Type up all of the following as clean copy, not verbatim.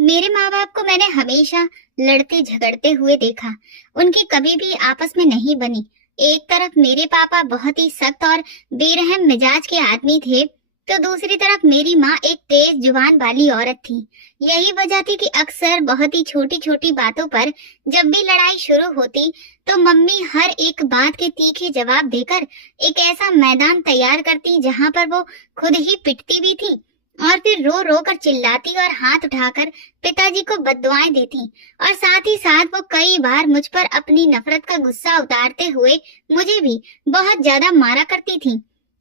मेरे माँ बाप को मैंने हमेशा लड़ते झगड़ते हुए देखा। उनकी कभी भी आपस में नहीं बनी। एक तरफ मेरे पापा बहुत ही सख्त और बेरहम मिजाज के आदमी थे, तो दूसरी तरफ मेरी माँ एक तेज जुबान वाली औरत थी। यही वजह थी कि अक्सर बहुत ही छोटी छोटी बातों पर जब भी लड़ाई शुरू होती, तो मम्मी हर एक बात के तीखे जवाब देकर एक ऐसा मैदान तैयार करती जहाँ पर वो खुद ही पिटती भी थी और फिर रो रो कर चिल्लाती और हाथ उठाकर पिताजी को बद्दुआएं देती। और साथ ही साथ वो कई बार मुझ पर अपनी नफरत का गुस्सा उतारते हुए मुझे भी बहुत ज्यादा मारा करती थी।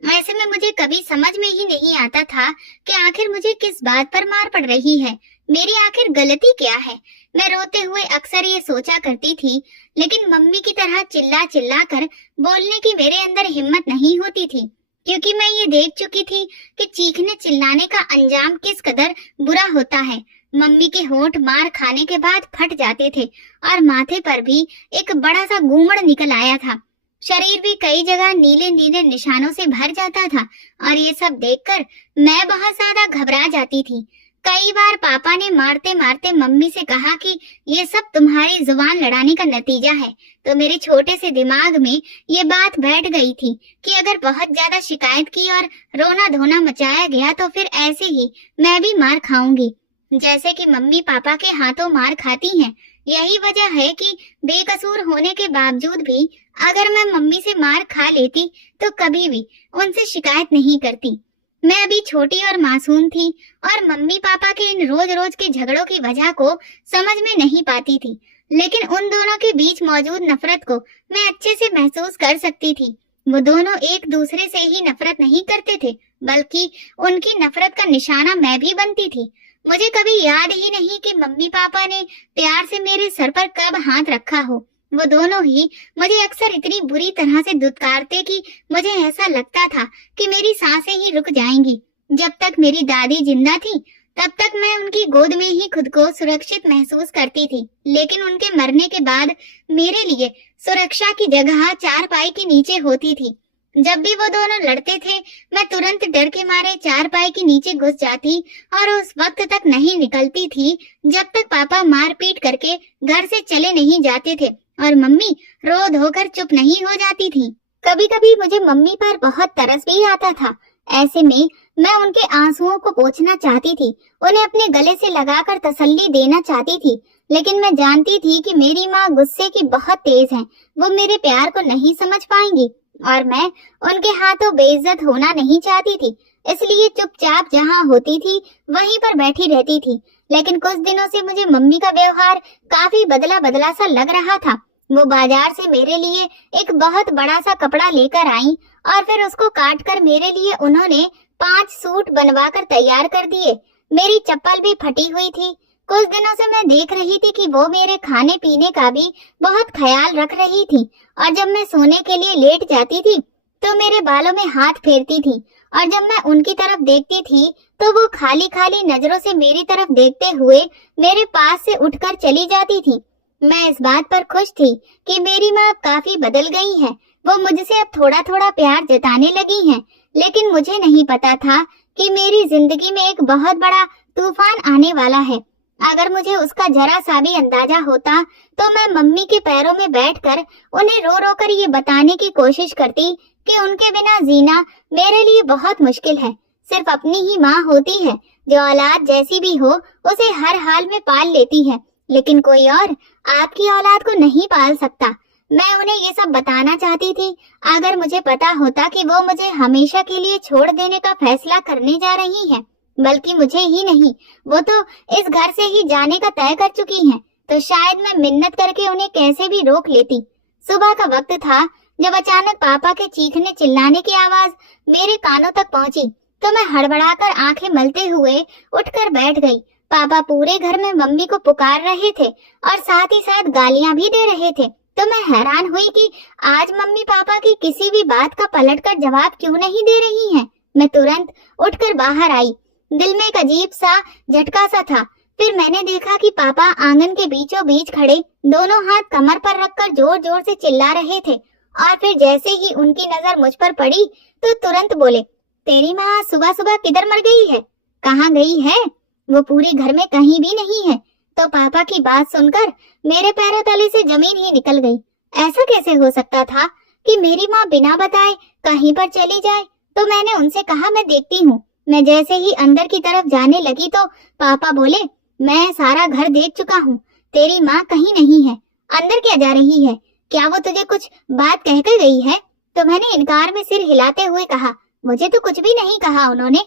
ऐसे में मुझे कभी समझ में ही नहीं आता था कि आखिर मुझे किस बात पर मार पड़ रही है, मेरी आखिर गलती क्या है। मैं रोते हुए अक्सर ये सोचा करती थी, लेकिन मम्मी की तरह चिल्ला चिल्ला कर बोलने की मेरे अंदर हिम्मत नहीं होती थी, क्योंकि मैं ये देख चुकी थी कि चीखने चिल्लाने का अंजाम किस कदर बुरा होता है। मम्मी के होंठ मार खाने के बाद फट जाते थे और माथे पर भी एक बड़ा सा गूमड़ निकल आया था। शरीर भी कई जगह नीले नीले निशानों से भर जाता था और ये सब देखकर मैं बहुत ज्यादा घबरा जाती थी। कई बार पापा ने मारते मारते मम्मी से कहा कि ये सब तुम्हारी जुबान लड़ाने का नतीजा है, तो मेरे छोटे से दिमाग में ये बात बैठ गई थी कि अगर बहुत ज्यादा शिकायत की और रोना धोना मचाया गया तो फिर ऐसे ही मैं भी मार खाऊंगी, जैसे कि मम्मी पापा के हाथों मार खाती हैं। यही वजह है कि बेकसूर होने के बावजूद भी अगर मैं मम्मी से मार खा लेती तो कभी भी उनसे शिकायत नहीं करती। मैं अभी छोटी और मासूम थी और मम्मी पापा के इन रोज रोज के झगड़ों की वजह को समझ में नहीं पाती थी, लेकिन उन दोनों के बीच मौजूद नफरत को मैं अच्छे से महसूस कर सकती थी। वो दोनों एक दूसरे से ही नफरत नहीं करते थे, बल्कि उनकी नफरत का निशाना मैं भी बनती थी। मुझे कभी याद ही नहीं कि मम्मी पापा ने प्यार से मेरे सर पर कब हाथ रखा हो। वो दोनों ही मुझे अक्सर इतनी बुरी तरह से धुतकारते कि मुझे ऐसा लगता था कि मेरी सांसें ही रुक जाएंगी। जब तक मेरी दादी जिंदा थी तब तक मैं उनकी गोद में ही खुद को सुरक्षित महसूस करती थी, लेकिन उनके मरने के बाद मेरे लिए सुरक्षा की जगह चारपाई के नीचे होती थी। जब भी वो दोनों लड़ते थे मैं तुरंत डर के मारे चारपाई के नीचे घुस जाती और उस वक्त तक नहीं निकलती थी जब तक पापा मार पीट करके घर से चले नहीं जाते थे और मम्मी रो धोकर चुप नहीं हो जाती थी। कभी कभी मुझे मम्मी पर बहुत तरस भी आता था। ऐसे में मैं उनके आंसुओं को पोंछना चाहती थी, उन्हें अपने गले से लगाकर तसल्ली देना चाहती थी, लेकिन मैं जानती थी कि मेरी माँ गुस्से की बहुत तेज है, वो मेरे प्यार को नहीं समझ पाएंगी और मैं उनके हाथों बेइज्जत होना नहीं चाहती थी, इसलिए चुपचाप जहाँ होती थी वहीं पर बैठी रहती थी। लेकिन कुछ दिनों से मुझे मम्मी का व्यवहार काफी बदला बदला सा लग रहा था। वो बाजार से मेरे लिए एक बहुत बड़ा सा कपड़ा लेकर आई और फिर उसको काट कर मेरे लिए उन्होंने 5 सूट बनवा कर तैयार कर दिए। मेरी चप्पल भी फटी हुई थी। कुछ दिनों से मैं देख रही थी कि वो मेरे खाने पीने का भी बहुत ख्याल रख रही थी और जब मैं सोने के लिए लेट जाती थी तो मेरे बालों में हाथ फेरती थी और जब मैं उनकी तरफ देखती थी तो वो खाली खाली नजरों से मेरी तरफ देखते हुए मेरे पास से उठकर चली जाती थी। मैं इस बात पर खुश थी कि मेरी माँ अब काफी बदल गई है, वो मुझसे अब थोड़ा थोड़ा प्यार जताने लगी हैं, लेकिन मुझे नहीं पता था कि मेरी जिंदगी में एक बहुत बड़ा तूफान आने वाला है। अगर मुझे उसका जरा सा भी अंदाजा होता तो मैं मम्मी के पैरों में बैठकर उन्हें रो रो कर ये बताने की कोशिश करती कि उनके बिना जीना मेरे लिए बहुत मुश्किल है। सिर्फ अपनी ही माँ होती है जो औलाद जैसी भी हो उसे हर हाल में पाल लेती है, लेकिन कोई और आपकी औलाद को नहीं पाल सकता। मैं उन्हें ये सब बताना चाहती थी। अगर मुझे पता होता कि वो मुझे हमेशा के लिए छोड़ देने का फैसला करने जा रही हैं, बल्कि मुझे ही नहीं, वो तो इस घर से ही जाने का तय कर चुकी हैं, तो शायद मैं मिन्नत करके उन्हें कैसे भी रोक लेती। सुबह का वक्त था जब अचानक पापा के चीखने चिल्लाने की आवाज मेरे कानों तक पहुंची, तो मैं हड़बड़ाकर आंखें मलते हुए उठकर बैठ गई। पापा पूरे घर में मम्मी को पुकार रहे थे और साथ ही साथ गालियां भी दे रहे थे, तो मैं हैरान हुई कि आज मम्मी पापा की किसी भी बात का पलटकर जवाब क्यों नहीं दे रही हैं। मैं तुरंत उठकर बाहर आई। दिल में एक अजीब सा झटका सा था। फिर मैंने देखा कि पापा आंगन के बीचों बीच खड़े दोनों हाथ कमर पर रखकर जोर जोर से चिल्ला रहे थे और फिर जैसे ही उनकी नजर मुझ पर पड़ी तो तुरंत बोले, तेरी माँ सुबह सुबह किधर मर गई है, कहाँ गई है? वो पूरे घर में कहीं भी नहीं है। तो पापा की बात सुनकर मेरे पैरों तले से जमीन ही निकल गई। ऐसा कैसे हो सकता था कि मेरी माँ बिना बताए कहीं पर चली जाए? तो मैंने उनसे कहा मैं देखती हूँ। मैं जैसे ही अंदर की तरफ जाने लगी तो पापा बोले, मैं सारा घर देख चुका हूँ, तेरी माँ कहीं नहीं है। अंदर क्या जा रही है? क्या वो तुझे कुछ बात कहकर गई है? तो मैंने इनकार में सिर हिलाते हुए कहा, मुझे तो कुछ भी नहीं कहा उन्होंने।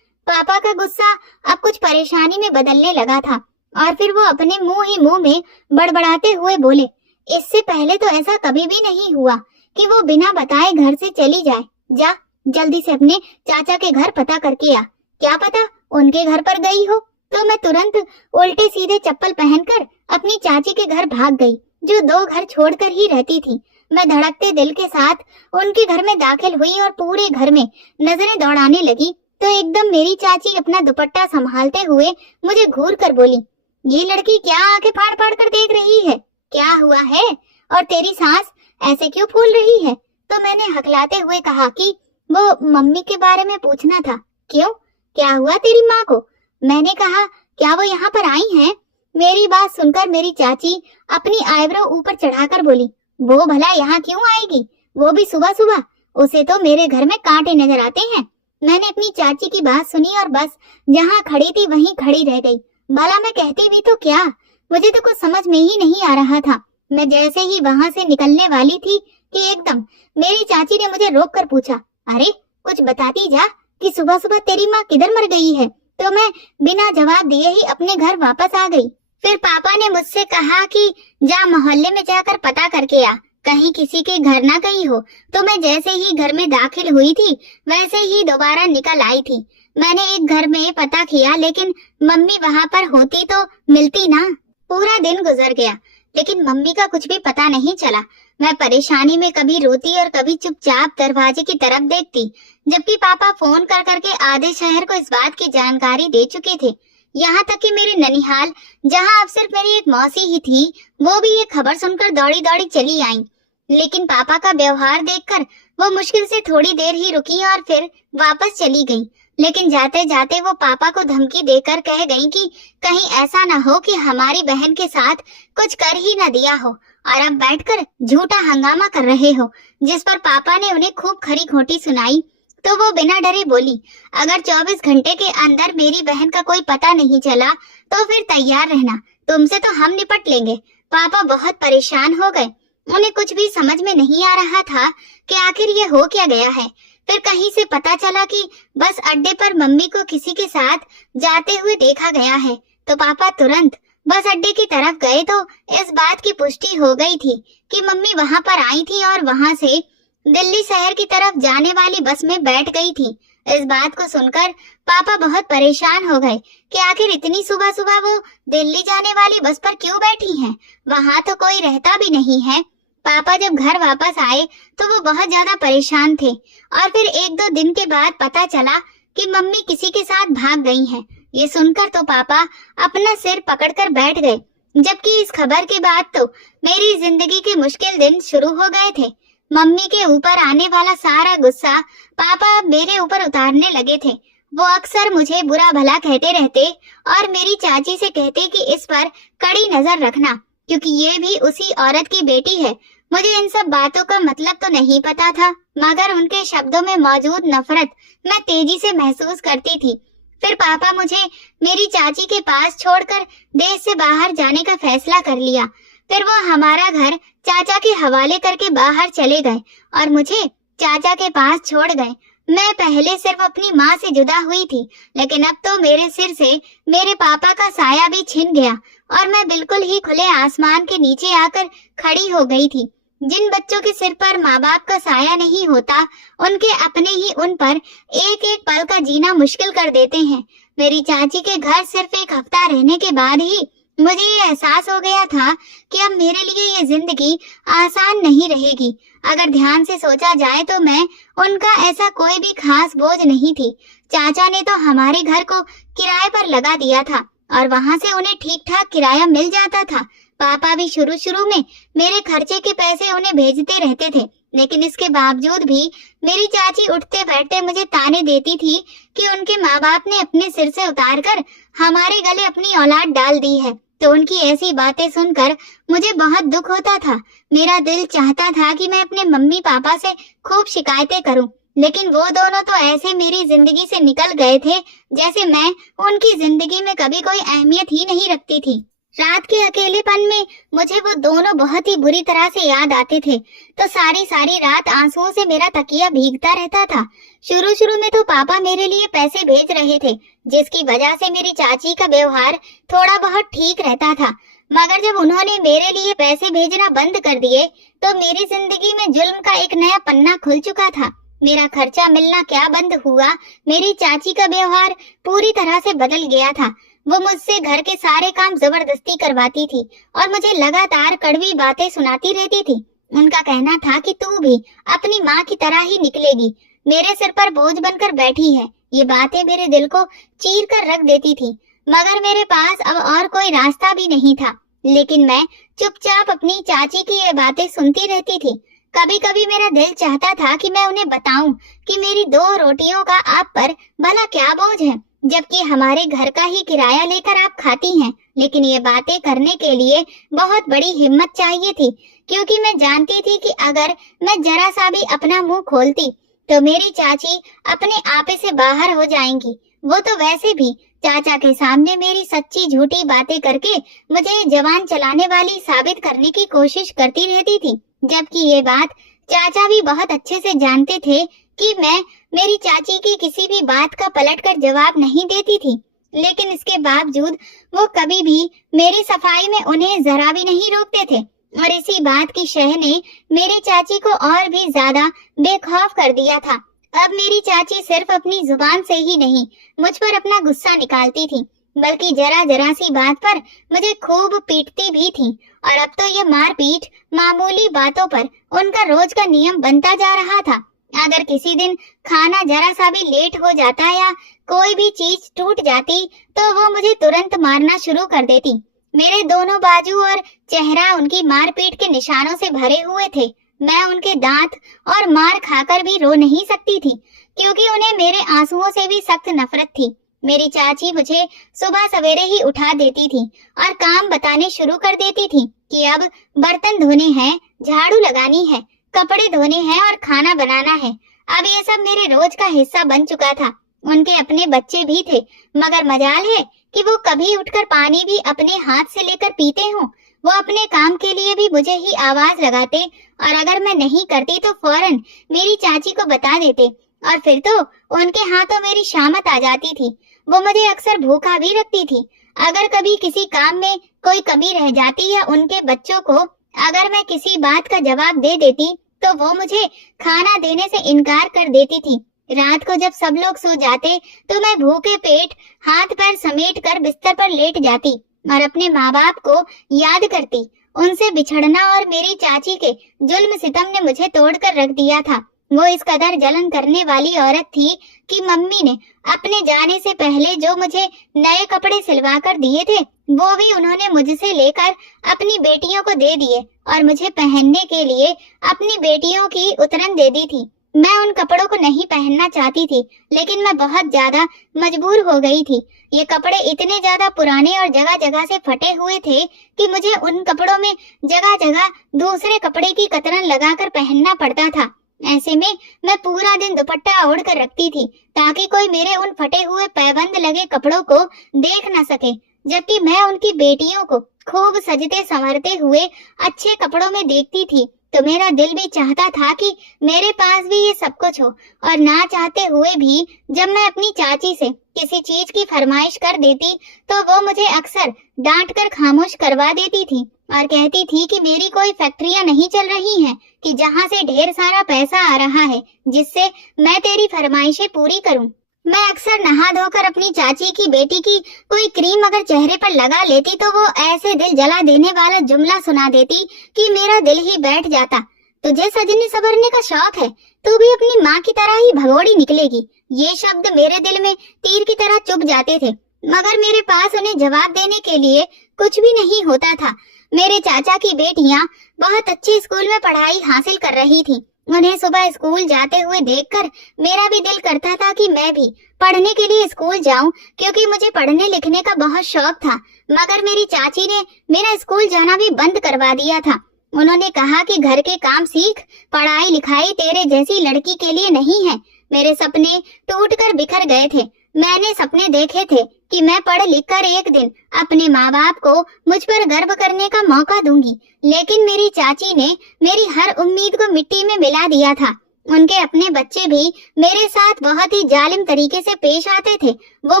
पापा का गुस्सा अब कुछ परेशानी में बदलने लगा था और फिर वो अपने मुंह ही मुंह में बड़बड़ाते हुए बोले, इससे पहले तो ऐसा कभी भी नहीं हुआ कि वो बिना बताए घर से चली जाए। जा जल्दी से अपने चाचा के घर पता करके आ, क्या पता उनके घर पर गई हो। तो मैं तुरंत उल्टे सीधे चप्पल पहनकर अपनी चाची के घर भाग गई, जो 2 घर छोड़कर ही रहती थी। मैं धड़कते दिल के साथ उनके घर में दाखिल हुई और पूरे घर में नजरें दौड़ाने लगी तो एकदम मेरी चाची अपना दुपट्टा संभालते हुए मुझे घूर कर बोली, ये लड़की क्या आंखें फाड़ फाड़ कर देख रही है? क्या हुआ है? और तेरी सांस ऐसे क्यों फूल रही है? तो मैंने हकलाते हुए कहा कि वो मम्मी के बारे में पूछना था। क्यों, क्या हुआ तेरी माँ को? मैंने कहा, क्या वो यहाँ पर आई हैं? मेरी बात सुनकर मेरी चाची अपनी आईब्रो ऊपर चढ़ाकर बोली, वो भला यहाँ क्यों आएगी, वो भी सुबह सुबह? उसे तो मेरे घर में कांटे नजर आते हैं। मैंने अपनी चाची की बात सुनी और बस जहाँ खड़ी थी वहीं खड़ी रह गई। भला मैं कहती भी तो क्या? मुझे तो कुछ समझ में ही नहीं आ रहा था। मैं जैसे ही वहाँ से निकलने वाली थी कि एकदम मेरी चाची ने मुझे रोक कर पूछा, अरे कुछ बताती जा कि सुबह सुबह तेरी माँ किधर मर गई है? तो मैं बिना जवाब दिए ही अपने घर वापस आ गई। फिर पापा ने मुझसे कहा कि जा मोहल्ले में जाकर पता करके आ, कहीं किसी के घर ना गई हो। तो मैं जैसे ही घर में दाखिल हुई थी वैसे ही दोबारा निकल आई थी। मैंने एक घर में पता किया लेकिन मम्मी वहाँ पर होती तो मिलती ना। पूरा दिन गुजर गया लेकिन मम्मी का कुछ भी पता नहीं चला। मैं परेशानी में कभी रोती और कभी चुपचाप दरवाजे की तरफ देखती, जबकि पापा फोन कर करके आधे शहर को इस बात की जानकारी दे चुके थे। यहाँ तक कि मेरे ननिहाल, जहाँ अब सिर्फ मेरी एक मौसी ही थी, वो भी ये खबर सुनकर दौड़ी दौड़ी चली आई। लेकिन पापा का व्यवहार देखकर वो मुश्किल से थोड़ी देर ही रुकी और फिर वापस चली गई। लेकिन जाते जाते वो पापा को धमकी देकर कह गई कि कहीं ऐसा न हो कि हमारी बहन के साथ कुछ कर ही न दिया हो और अब बैठकर झूठा हंगामा कर रहे हो। जिस पर पापा ने उन्हें खूब खरी खोटी सुनाई तो वो बिना डरे बोली, अगर 24 घंटे के अंदर मेरी बहन का कोई पता नहीं चला तो फिर तैयार रहना, तुमसे तो हम निपट लेंगे। पापा बहुत परेशान हो गए। उन्हें कुछ भी समझ में नहीं आ रहा था कि आखिर ये हो क्या गया है। फिर कहीं से पता चला कि बस अड्डे पर मम्मी को किसी के साथ जाते हुए देखा गया है। तो पापा तुरंत बस अड्डे की तरफ गए तो इस बात की पुष्टि हो गई थी कि मम्मी वहां पर आई थी और वहां से दिल्ली शहर की तरफ जाने वाली बस में बैठ गई थी। इस बात को सुनकर पापा बहुत परेशान हो गए कि आखिर इतनी सुबह सुबह वो दिल्ली जाने वाली बस पर क्यों बैठी हैं? वहां तो कोई रहता भी नहीं है। पापा जब घर वापस आए तो वो बहुत ज्यादा परेशान थे और फिर 1-2 दिन के बाद पता चला कि मम्मी किसी के साथ भाग गई हैं। ये सुनकर तो पापा अपना सिर पकड़कर बैठ गए, जबकि इस खबर के बाद तो मेरी जिंदगी के मुश्किल दिन शुरू हो गए थे। मम्मी के ऊपर आने वाला सारा गुस्सा पापा मेरे ऊपर उतारने लगे थे। वो अक्सर मुझे बुरा भला कहते रहते और मेरी चाची से कहते कि इस पर कड़ी नजर रखना, क्योंकि ये भी उसी औरत की बेटी है। मुझे इन सब बातों का मतलब तो नहीं पता था, मगर उनके शब्दों में मौजूद नफरत मैं तेजी से महसूस करती थी। फिर पापा मुझे मेरी चाची के पास छोड़कर देश से बाहर जाने का फैसला कर लिया। फिर वो हमारा घर चाचा के हवाले करके बाहर चले गए और मुझे चाचा के पास छोड़ गए। मैं पहले सिर्फ अपनी माँ से जुदा हुई थी, लेकिन अब तो मेरे सिर से मेरे पापा का साया भी छिन गया और मैं बिल्कुल ही खुले आसमान के नीचे आकर खड़ी हो गई थी। जिन बच्चों के सिर पर माँ बाप का साया नहीं होता, उनके अपने ही उन पर एक एक पल का जीना मुश्किल कर देते हैं। मेरी चाची के घर सिर्फ 1 हफ्ता रहने के बाद ही मुझे ये एहसास हो गया था कि अब मेरे लिए ये जिंदगी आसान नहीं रहेगी। अगर ध्यान से सोचा जाए तो मैं उनका ऐसा कोई भी खास बोझ नहीं थी। चाचा ने तो हमारे घर को किराए पर लगा दिया था और वहाँ से उन्हें ठीक ठाक किराया मिल जाता था। पापा भी शुरू में मेरे खर्चे के पैसे उन्हें भेजते रहते थे, लेकिन इसके बावजूद भी मेरी चाची उठते बैठते मुझे ताने देती थी कि उनके माँ बाप ने अपने सिर से उतारकर हमारे गले अपनी औलाद डाल दी है। तो उनकी ऐसी बातें सुनकर मुझे बहुत दुख होता था। मेरा दिल चाहता था कि मैं अपने मम्मी पापा से खूब शिकायतें करूं, लेकिन वो दोनों तो ऐसे मेरी जिंदगी से निकल गए थे जैसे मैं उनकी जिंदगी में कभी कोई अहमियत ही नहीं रखती थी। रात के अकेलेपन में मुझे वो दोनों बहुत ही बुरी तरह से याद आते थे, तो सारी सारी रात आंसुओं से मेरा तकिया भीगता रहता था। शुरू शुरू में तो पापा मेरे लिए पैसे भेज रहे थे, जिसकी वजह से मेरी चाची का व्यवहार थोड़ा बहुत ठीक रहता था। मगर जब उन्होंने मेरे लिए पैसे भेजना बंद कर दिए तो मेरी जिंदगी में जुल्म का एक नया पन्ना खुल चुका था। मेरा खर्चा मिलना क्या बंद हुआ, मेरी चाची का व्यवहार पूरी तरह से बदल गया था। वो मुझसे घर के सारे काम जबरदस्ती करवाती थी और मुझे लगातार कड़वी बातें सुनाती रहती थी। उनका कहना था कि तू भी अपनी माँ की तरह ही निकलेगी, मेरे सिर पर बोझ बनकर बैठी है। ये बातें मेरे दिल को चीर कर रख देती थी, मगर मेरे पास अब और कोई रास्ता भी नहीं था। लेकिन मैं चुपचाप अपनी चाची की ये बातें सुनती रहती थी। कभी कभी मेरा दिल चाहता था कि मैं उन्हें बताऊं कि मेरी 2 रोटियों का आप पर भला क्या बोझ है, जबकि हमारे घर का ही किराया लेकर आप खाती हैं। लेकिन ये बातें करने के लिए बहुत बड़ी हिम्मत चाहिए थी, क्योंकि मैं जानती थी कि अगर मैं जरा सा भी अपना मुंह खोलती तो मेरी चाची अपने आपे से बाहर हो जाएंगी। वो तो वैसे भी चाचा के सामने मेरी सच्ची झूठी बातें करके मुझे जवान चलाने वाली साबित करने की कोशिश करती रहती थी, जबकि ये बात चाचा भी बहुत अच्छे से जानते थे कि मैं मेरी चाची की किसी भी बात का पलटकर जवाब नहीं देती थी। लेकिन इसके बावजूद वो कभी भी मेरी सफाई में उन्हें जरा भी नहीं रोकते थे, और इसी बात की शह ने मेरी चाची को और भी ज्यादा बेखौफ कर दिया था। अब मेरी चाची सिर्फ अपनी जुबान से ही नहीं मुझ पर अपना गुस्सा निकालती थी, बल्कि जरा जरा सी बात पर मुझे खूब पीटती भी थी। और अब तो ये मारपीट मामूली बातों पर उनका रोज का नियम बनता जा रहा था। अगर किसी दिन खाना जरा सा भी लेट हो जाता या कोई भी चीज टूट जाती तो वो मुझे तुरंत मारना शुरू कर देती। मेरे दोनों बाजू और चेहरा उनकी मारपीट के निशानों से भरे हुए थे। मैं उनके दांत और मार खाकर भी रो नहीं सकती थी, क्योंकि उन्हें मेरे आंसुओं से भी सख्त नफरत थी। मेरी चाची मुझे सुबह सवेरे ही उठा देती थी और काम बताने शुरू कर देती थी कि अब बर्तन धोने हैं, झाड़ू लगानी है, कपड़े धोने हैं और खाना बनाना है। अब ये सब मेरे रोज का हिस्सा बन चुका था। उनके अपने बच्चे भी थे, मगर मजाल है कि वो कभी उठकर पानी भी अपने हाथ से लेकर पीते हों। वो अपने काम के लिए भी मुझे ही आवाज लगाते, और अगर मैं नहीं करती तो फौरन मेरी चाची को बता देते, और फिर तो उनके हाथों मेरी शामत आ जाती थी। वो मुझे अक्सर भूखा भी रखती थी। अगर कभी किसी काम में कोई कमी रह जाती या उनके बच्चों को अगर मैं किसी बात का जवाब दे देती तो वो मुझे खाना देने से इनकार कर देती थी। रात को जब सब लोग सो जाते तो मैं भूखे पेट हाथ पैर समेट कर बिस्तर पर लेट जाती और अपने माँ बाप को याद करती। उनसे बिछड़ना और मेरी चाची के जुल्म सितम ने मुझे तोड़कर रख दिया था। वो इस कदर जलन करने वाली औरत थी कि मम्मी ने अपने जाने से पहले जो मुझे नए कपड़े सिलवा कर दिए थे वो भी उन्होंने मुझसे लेकर अपनी बेटियों को दे दिए और मुझे पहनने के लिए अपनी बेटियों की उतरन दे दी थी। मैं उन कपड़ों को नहीं पहनना चाहती थी, लेकिन मैं बहुत ज्यादा मजबूर हो गई थी। ये कपड़े इतने ज्यादा पुराने और जगह जगह से फटे हुए थे कि मुझे उन कपड़ों में जगह जगह दूसरे कपड़े की कतरन लगाकर पहनना पड़ता था। ऐसे में मैं पूरा दिन दुपट्टा ओढ़ कर रखती थी ताकि कोई मेरे उन फटे हुए पैबंद लगे कपड़ों को देख न सके, जबकि मैं उनकी बेटियों को खूब सजते संवरते हुए अच्छे कपड़ों में देखती थी। तो मेरा दिल भी चाहता था कि मेरे पास भी ये सब कुछ हो, और ना चाहते हुए भी जब मैं अपनी चाची से किसी चीज की फरमाइश कर देती तो वो मुझे अक्सर डांट कर खामोश करवा देती थी और कहती थी कि मेरी कोई फैक्ट्रियां नहीं चल रही हैं कि जहां से ढेर सारा पैसा आ रहा है जिससे मैं तेरी फरमाइशें पूरी करूं। मैं अक्सर नहा धोकर अपनी चाची की बेटी की कोई क्रीम अगर चेहरे पर लगा लेती तो वो ऐसे दिल जला देने वाला जुमला सुना देती कि मेरा दिल ही बैठ जाता। तुझे सजने संवरने का शौक है, तू भी अपनी माँ की तरह ही भगोड़ी निकलेगी। ये शब्द मेरे दिल में तीर की तरह चुभ जाते थे, मगर मेरे पास उन्हें जवाब देने के लिए कुछ भी नहीं होता था। मेरे चाचा की बेटियां बहुत अच्छे स्कूल में पढ़ाई हासिल कर रही थी उन्हें सुबह स्कूल जाते हुए देखकर मेरा भी दिल करता था कि मैं भी पढ़ने के लिए स्कूल जाऊं, क्योंकि मुझे पढ़ने लिखने का बहुत शौक था। मगर मेरी चाची ने मेरा स्कूल जाना भी बंद करवा दिया था। उन्होंने कहा कि घर के काम सीख, पढ़ाई लिखाई तेरे जैसी लड़की के लिए नहीं है। मेरे सपने टूटकर बिखर गए थे। मैंने सपने देखे थे कि मैं पढ़ लिख कर एक दिन अपने माँ बाप को मुझ पर गर्व करने का मौका दूंगी, लेकिन मेरी चाची ने मेरी हर उम्मीद को मिट्टी में मिला दिया था। उनके अपने बच्चे भी मेरे साथ बहुत ही जालिम तरीके से पेश आते थे। वो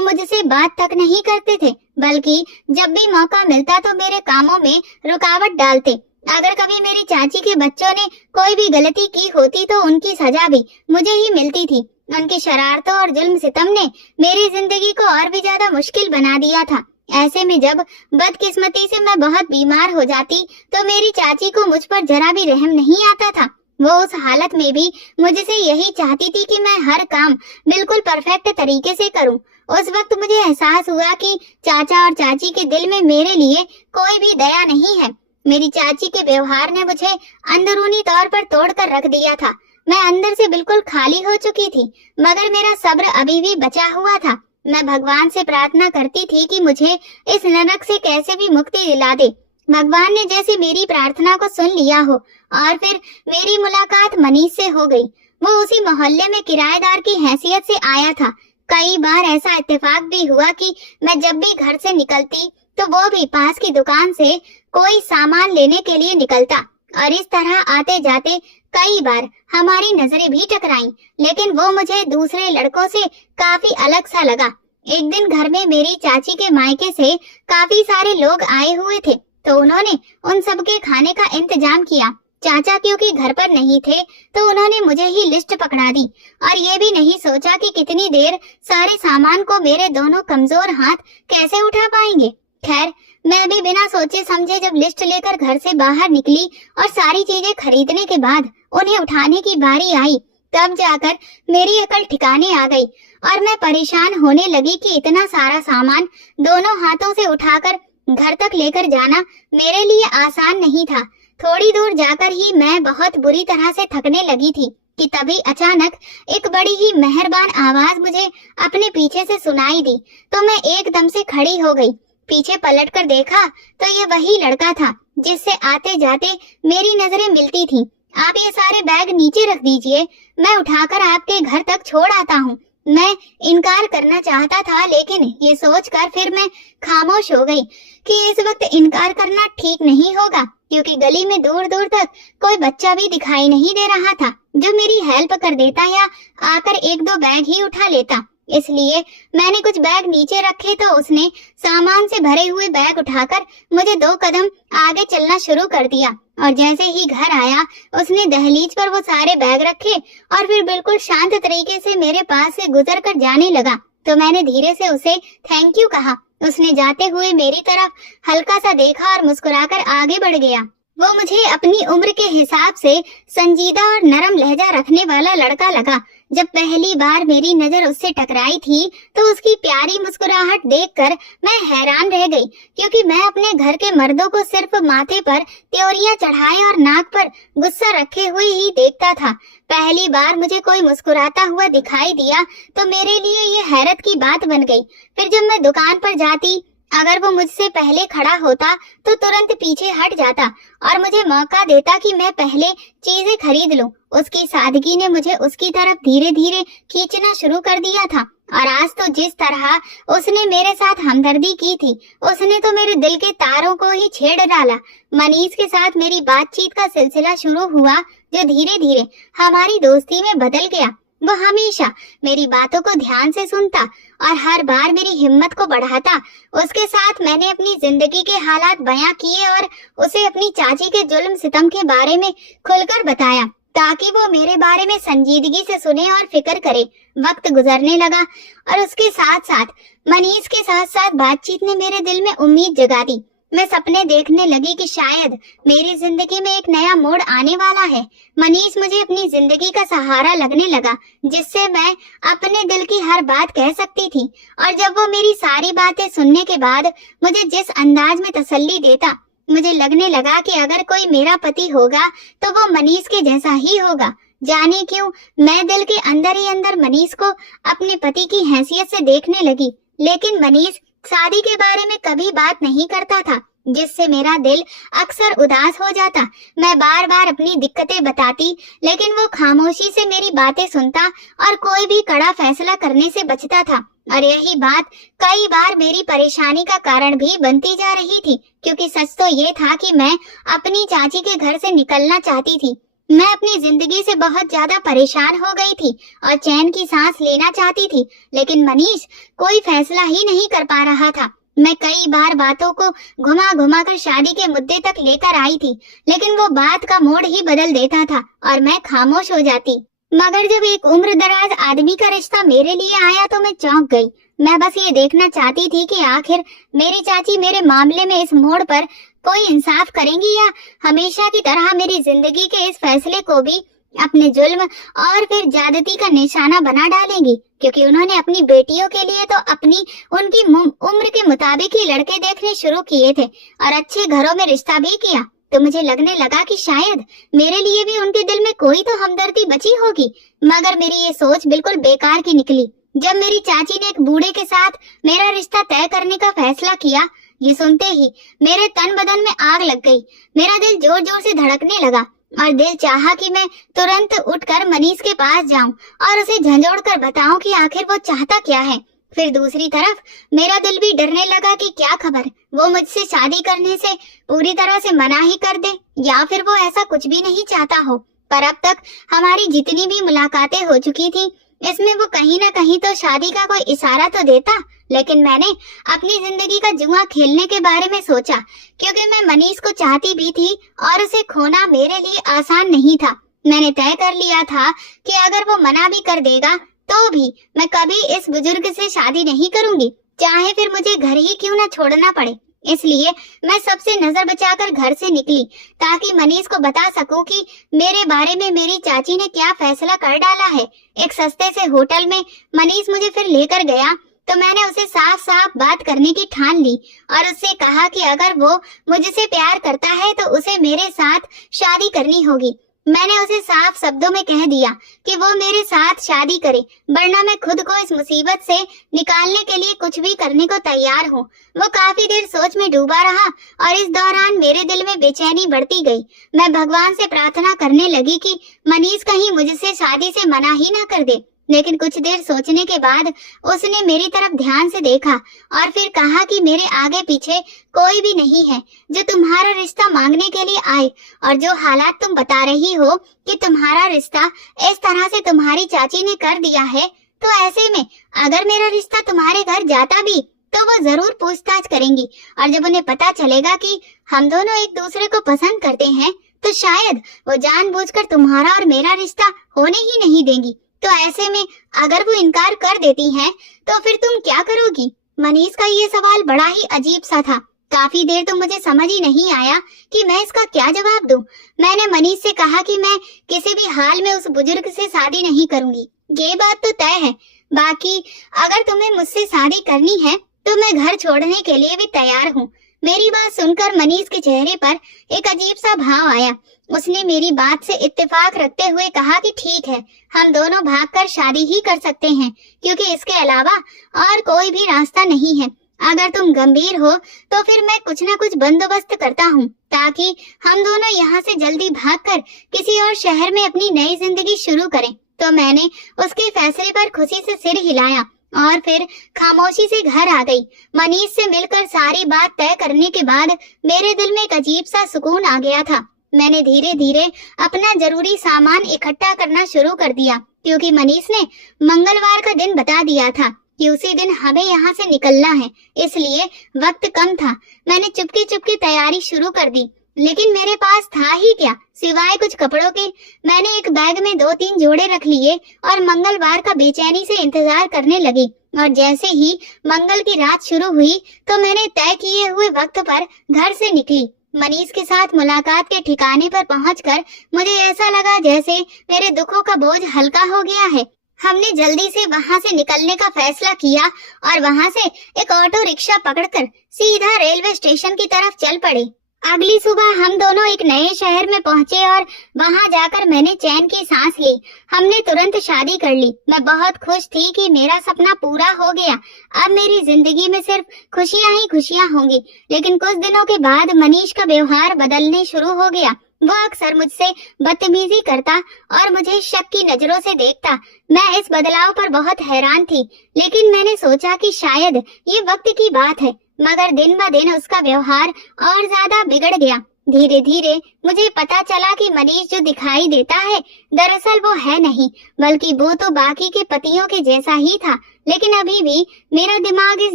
मुझसे बात तक नहीं करते थे, बल्कि जब भी मौका मिलता तो मेरे कामों में रुकावट डालते। अगर कभी मेरी चाची के बच्चों ने कोई भी गलती की होती तो उनकी सजा भी मुझे ही मिलती थी। उनकी शरारतों और जुल्म सितम ने मेरी जिंदगी को और भी ज्यादा मुश्किल बना दिया था। ऐसे में जब बदकिस्मती से मैं बहुत बीमार हो जाती तो मेरी चाची को मुझ पर जरा भी रहम नहीं आता था। वो उस हालत में भी मुझसे यही चाहती थी कि मैं हर काम बिल्कुल परफेक्ट तरीके से करूं। उस वक्त मुझे एहसास हुआ कि चाचा और चाची के दिल में मेरे लिए कोई भी दया नहीं है। मेरी चाची के व्यवहार ने मुझे अंदरूनी तौर पर तोड़कर रख दिया था। मैं अंदर से बिल्कुल खाली हो चुकी थी, मगर मेरा सब्र अभी भी बचा हुआ था। मैं भगवान से प्रार्थना करती थी कि मुझे इस नरक से कैसे भी मुक्ति दिला दे। भगवान ने जैसे मेरी प्रार्थना को सुन लिया हो और फिर मेरी मुलाकात मनीष से हो गई। वो उसी मोहल्ले में किराएदार की हैसियत से आया था। कई बार ऐसा इत्तेफाक भी हुआ कि मैं जब भी घर से निकलती तो वो भी पास की दुकान से कोई सामान लेने के लिए निकलता, और इस तरह आते जाते कई बार हमारी नजरें भी टकराईं, लेकिन वो मुझे दूसरे लड़कों से काफी अलग सा लगा। एक दिन घर में मेरी चाची के मायके से काफी सारे लोग आए हुए थे, तो उन्होंने उन सबके खाने का इंतजाम किया। चाचा क्योंकि घर पर नहीं थे तो उन्होंने मुझे ही लिस्ट पकड़ा दी, और ये भी नहीं सोचा कि कितनी देर सारे सामान को मेरे दोनों कमजोर हाथ कैसे उठा पाएंगे। खैर, मैं भी बिना सोचे समझे जब लिस्ट लेकर घर से बाहर निकली और सारी चीजें खरीदने के बाद उन्हें उठाने की बारी आई, तब जाकर मेरी अकल ठिकाने आ गई और मैं परेशान होने लगी कि इतना सारा सामान दोनों हाथों से उठाकर घर तक लेकर जाना मेरे लिए आसान नहीं था। थोड़ी दूर जाकर ही मैं बहुत बुरी तरह से थकने लगी थी कि तभी अचानक एक बड़ी ही मेहरबान आवाज मुझे अपने पीछे से सुनाई दी, तो मैं एकदम से खड़ी हो गई। पीछे पलटकर देखा तो ये वही लड़का था जिससे आते जाते मेरी नजरें मिलती थीं। आप ये सारे बैग नीचे रख दीजिए, मैं उठाकर आपके घर तक छोड़ आता हूँ। मैं इनकार करना चाहता था, लेकिन ये सोचकर फिर मैं खामोश हो गई कि इस वक्त इनकार करना ठीक नहीं होगा, क्योंकि गली में दूर दूर तक कोई बच्चा भी दिखाई नहीं दे रहा था जो मेरी हेल्प कर देता या आकर एक दो बैग ही उठा लेता। इसलिए मैंने कुछ बैग नीचे रखे तो उसने सामान से भरे हुए बैग उठाकर मुझे 2 कदम आगे चलना शुरू कर दिया, और जैसे ही घर आया उसने दहलीज पर वो सारे बैग रखे और फिर बिल्कुल शांत तरीके से मेरे पास से गुजर कर जाने लगा। तो मैंने धीरे से उसे थैंक यू कहा। उसने जाते हुए मेरी तरफ हल्का सा देखा और मुस्कुराकर आगे बढ़ गया। वो मुझे अपनी उम्र के हिसाब से संजीदा और नरम लहजा रखने वाला लड़का लगा। जब पहली बार मेरी नजर उससे टकराई थी तो उसकी प्यारी मुस्कुराहट देखकर मैं हैरान रह गई, क्योंकि मैं अपने घर के मर्दों को सिर्फ माथे पर त्योरियां चढ़ाए और नाक पर गुस्सा रखे हुए ही देखता था। पहली बार मुझे कोई मुस्कुराता हुआ दिखाई दिया तो मेरे लिए ये हैरत की बात बन गई। फिर जब मैं दुकान पर जाती, अगर वो मुझसे पहले खड़ा होता तो तुरंत पीछे हट जाता और मुझे मौका देता कि मैं पहले चीजें खरीद लूं। उसकी सादगी ने मुझे उसकी तरफ धीरे धीरे खींचना शुरू कर दिया था, और आज तो जिस तरह उसने मेरे साथ हमदर्दी की थी, उसने तो मेरे दिल के तारों को ही छेड़ डाला। मनीष के साथ मेरी बातचीत का सिलसिला शुरू हुआ, जो धीरे धीरे हमारी दोस्ती में बदल गया। वो हमेशा मेरी बातों को ध्यान से सुनता और हर बार मेरी हिम्मत को बढ़ाता। उसके साथ मैंने अपनी जिंदगी के हालात बयां किए और उसे अपनी चाची के जुल्म सितम के बारे में खुलकर बताया, ताकि वो मेरे बारे में संजीदगी से सुने और फिक्र करे। वक्त गुजरने लगा और उसके साथ साथ मनीष के साथ साथ बातचीत ने मेरे दिल में उम्मीद जगा दी। मैं सपने देखने लगी कि शायद मेरी जिंदगी में एक नया मोड़ आने वाला है। मनीष मुझे अपनी जिंदगी का सहारा लगने लगा, जिससे मैं अपने दिल की हर बात कह सकती थी। और जब वो मेरी सारी बातें सुनने के बाद मुझे जिस अंदाज में तसल्ली देता, मुझे लगने लगा कि अगर कोई मेरा पति होगा तो वो मनीष के जैसा ही होगा, जाने क्यों मैं दिल के अंदर ही अंदर मनीष को अपने पति की हैसियत से देखने लगी। लेकिन मनीष शादी के बारे में कभी बात नहीं करता था, जिससे मेरा दिल अक्सर उदास हो जाता। मैं बार बार अपनी दिक्कतें बताती, लेकिन वो खामोशी से मेरी बातें सुनता और कोई भी कड़ा फैसला करने से बचता था। और यही बात कई बार मेरी परेशानी का कारण भी बनती जा रही थी, क्योंकि सच तो ये था कि मैं अपनी चाची के घर से निकलना चाहती थी। मैं अपनी जिंदगी से बहुत ज्यादा परेशान हो गई थी और चैन की सांस लेना चाहती थी, लेकिन मनीष कोई फैसला ही नहीं कर पा रहा था। मैं कई बार बातों को घुमा घुमा कर शादी के मुद्दे तक लेकर आई थी, लेकिन वो बात का मोड़ ही बदल देता था और मैं खामोश हो जाती। मगर जब एक उम्र दराज आदमी का रिश्ता मेरे लिए आया तो मैं चौंक गई। मैं बस ये देखना चाहती थी कि आखिर मेरी चाची मेरे मामले में इस मोड़ पर कोई इंसाफ करेंगी या हमेशा की तरह मेरी जिंदगी के इस फैसले को भी अपने जुल्म और फिर ज्यादती का निशाना बना डालेंगी, क्योंकि उन्होंने अपनी बेटियों के लिए तो अपनी उनकी उम्र के मुताबिक ही लड़के देखने शुरू किए थे और अच्छे घरों में रिश्ता भी किया। तो मुझे लगने लगा कि शायद मेरे लिए भी उनके दिल में कोई तो हमदर्दी बची होगी। मगर मेरी ये सोच बिल्कुल बेकार की निकली। जब मेरी चाची ने एक बूढ़े के साथ मेरा रिश्ता तय करने का फैसला किया, ये सुनते ही मेरे तन बदन में आग लग गई। मेरा दिल जोर जोर से धड़कने लगा और दिल चाहा कि मैं तुरंत उठकर मनीष के पास जाऊं और उसे झंझोड़ कर बताऊं कि आखिर वो चाहता क्या है। फिर दूसरी तरफ मेरा दिल भी डरने लगा कि क्या खबर वो मुझसे शादी करने से पूरी तरह से मना ही कर दे, या फिर वो ऐसा कुछ भी नहीं चाहता हो। पर अब तक हमारी जितनी भी मुलाकातें हो चुकी थी, इसमें वो कहीं ना कहीं तो शादी का कोई इशारा तो देता। लेकिन मैंने अपनी जिंदगी का जुआ खेलने के बारे में सोचा, क्योंकि मैं मनीष को चाहती भी थी और उसे खोना मेरे लिए आसान नहीं था। मैंने तय कर लिया था कि अगर वो मना भी कर देगा तो भी मैं कभी इस बुजुर्ग से शादी नहीं करूंगी, चाहे फिर मुझे घर ही क्यों ना छोड़ना पड़े। इसलिए मैं सबसे नजर बचाकर घर से निकली, ताकि मनीष को बता सकूं कि मेरे बारे में मेरी चाची ने क्या फैसला कर डाला है। एक सस्ते से होटल में मनीष मुझे फिर लेकर गया तो मैंने उसे साफ साफ बात करने की ठान ली और उससे कहा कि अगर वो मुझसे प्यार करता है तो उसे मेरे साथ शादी करनी होगी। मैंने उसे साफ शब्दों में कह दिया कि वो मेरे साथ शादी करे, वरना मैं खुद को इस मुसीबत से निकालने के लिए कुछ भी करने को तैयार हूँ। वो काफी देर सोच में डूबा रहा और इस दौरान मेरे दिल में बेचैनी बढ़ती गई। मैं भगवान से प्रार्थना करने लगी कि मनीष कहीं मुझसे शादी से मना ही ना कर दे। लेकिन कुछ देर सोचने के बाद उसने मेरी तरफ ध्यान से देखा और फिर कहा कि मेरे आगे पीछे कोई भी नहीं है जो तुम्हारा रिश्ता मांगने के लिए आए, और जो हालात तुम बता रही हो कि तुम्हारा रिश्ता इस तरह से तुम्हारी चाची ने कर दिया है, तो ऐसे में अगर मेरा रिश्ता तुम्हारे घर जाता भी तो वो जरूर पूछताछ करेंगी, और जब उन्हें पता चलेगा कि हम दोनों एक दूसरे को पसंद करते हैं तो शायद वो जानबूझकर तुम्हारा और मेरा रिश्ता होने ही नहीं देंगी। तो ऐसे में अगर वो इनकार कर देती हैं तो फिर तुम क्या करोगी? मनीष का ये सवाल बड़ा ही अजीब सा था। काफी देर तो मुझे समझ ही नहीं आया कि मैं इसका क्या जवाब दूं। मैंने मनीष से कहा कि मैं किसी भी हाल में उस बुजुर्ग से शादी नहीं करूंगी, ये बात तो तय है। बाकी अगर तुम्हें मुझसे शादी करनी है तो मैं घर छोड़ने के लिए भी तैयार हूँ। मेरी बात सुनकर मनीष के चेहरे पर एक अजीब सा भाव आया। उसने मेरी बात से इत्तेफाक रखते हुए कहा कि ठीक है, हम दोनों भागकर शादी ही कर सकते हैं, क्योंकि इसके अलावा और कोई भी रास्ता नहीं है। अगर तुम गंभीर हो तो फिर मैं कुछ न कुछ बंदोबस्त करता हूँ, ताकि हम दोनों यहाँ से जल्दी भागकर किसी और शहर में अपनी नई जिंदगी शुरू करें। तो मैंने उसके फैसले पर खुशी से सिर हिलाया और फिर खामोशी से घर आ गई। मनीष से मिलकर सारी बात तय करने के बाद मेरे दिल में एक अजीब सा सुकून आ गया था। मैंने धीरे धीरे अपना जरूरी सामान इकट्ठा करना शुरू कर दिया, क्योंकि मनीष ने मंगलवार का दिन बता दिया था कि उसी दिन हमें यहाँ से निकलना है, इसलिए वक्त कम था। मैंने चुपके चुपके तैयारी शुरू कर दी, लेकिन मेरे पास था ही क्या सिवाय कुछ कपड़ों के। मैंने एक बैग में 2-3 जोड़े रख लिए और मंगलवार का बेचैनी से इंतजार करने लगी। और जैसे ही मंगल की रात शुरू हुई तो मैंने तय किए हुए वक्त पर घर से निकली। मनीष के साथ मुलाकात के ठिकाने पर पहुंचकर मुझे ऐसा लगा जैसे मेरे दुखों का बोझ हल्का हो गया है। हमने जल्दी से वहां से निकलने का फैसला किया और वहां से एक ऑटो रिक्शा पकड़कर सीधा रेलवे स्टेशन की तरफ चल पड़े। अगली सुबह हम दोनों एक नए शहर में पहुंचे और वहां जाकर मैंने चैन की सांस ली। हमने तुरंत शादी कर ली। मैं बहुत खुश थी कि मेरा सपना पूरा हो गया। अब मेरी जिंदगी में सिर्फ खुशियां ही खुशियां होंगी। लेकिन कुछ दिनों के बाद मनीष का व्यवहार बदलने शुरू हो गया। वो अक्सर मुझसे बदतमीजी करता और मुझे शक की नजरों से देखता। मैं इस बदलाव पर बहुत हैरान थी, लेकिन मैंने सोचा कि शायद ये वक्त की बात है। मगर दिन ब दिन उसका व्यवहार और ज्यादा बिगड़ गया। धीरे धीरे मुझे पता चला कि मनीष जो दिखाई देता है दरअसल वो है नहीं, बल्कि वो तो बाकी के पतियों के जैसा ही था। लेकिन अभी भी मेरा दिमाग इस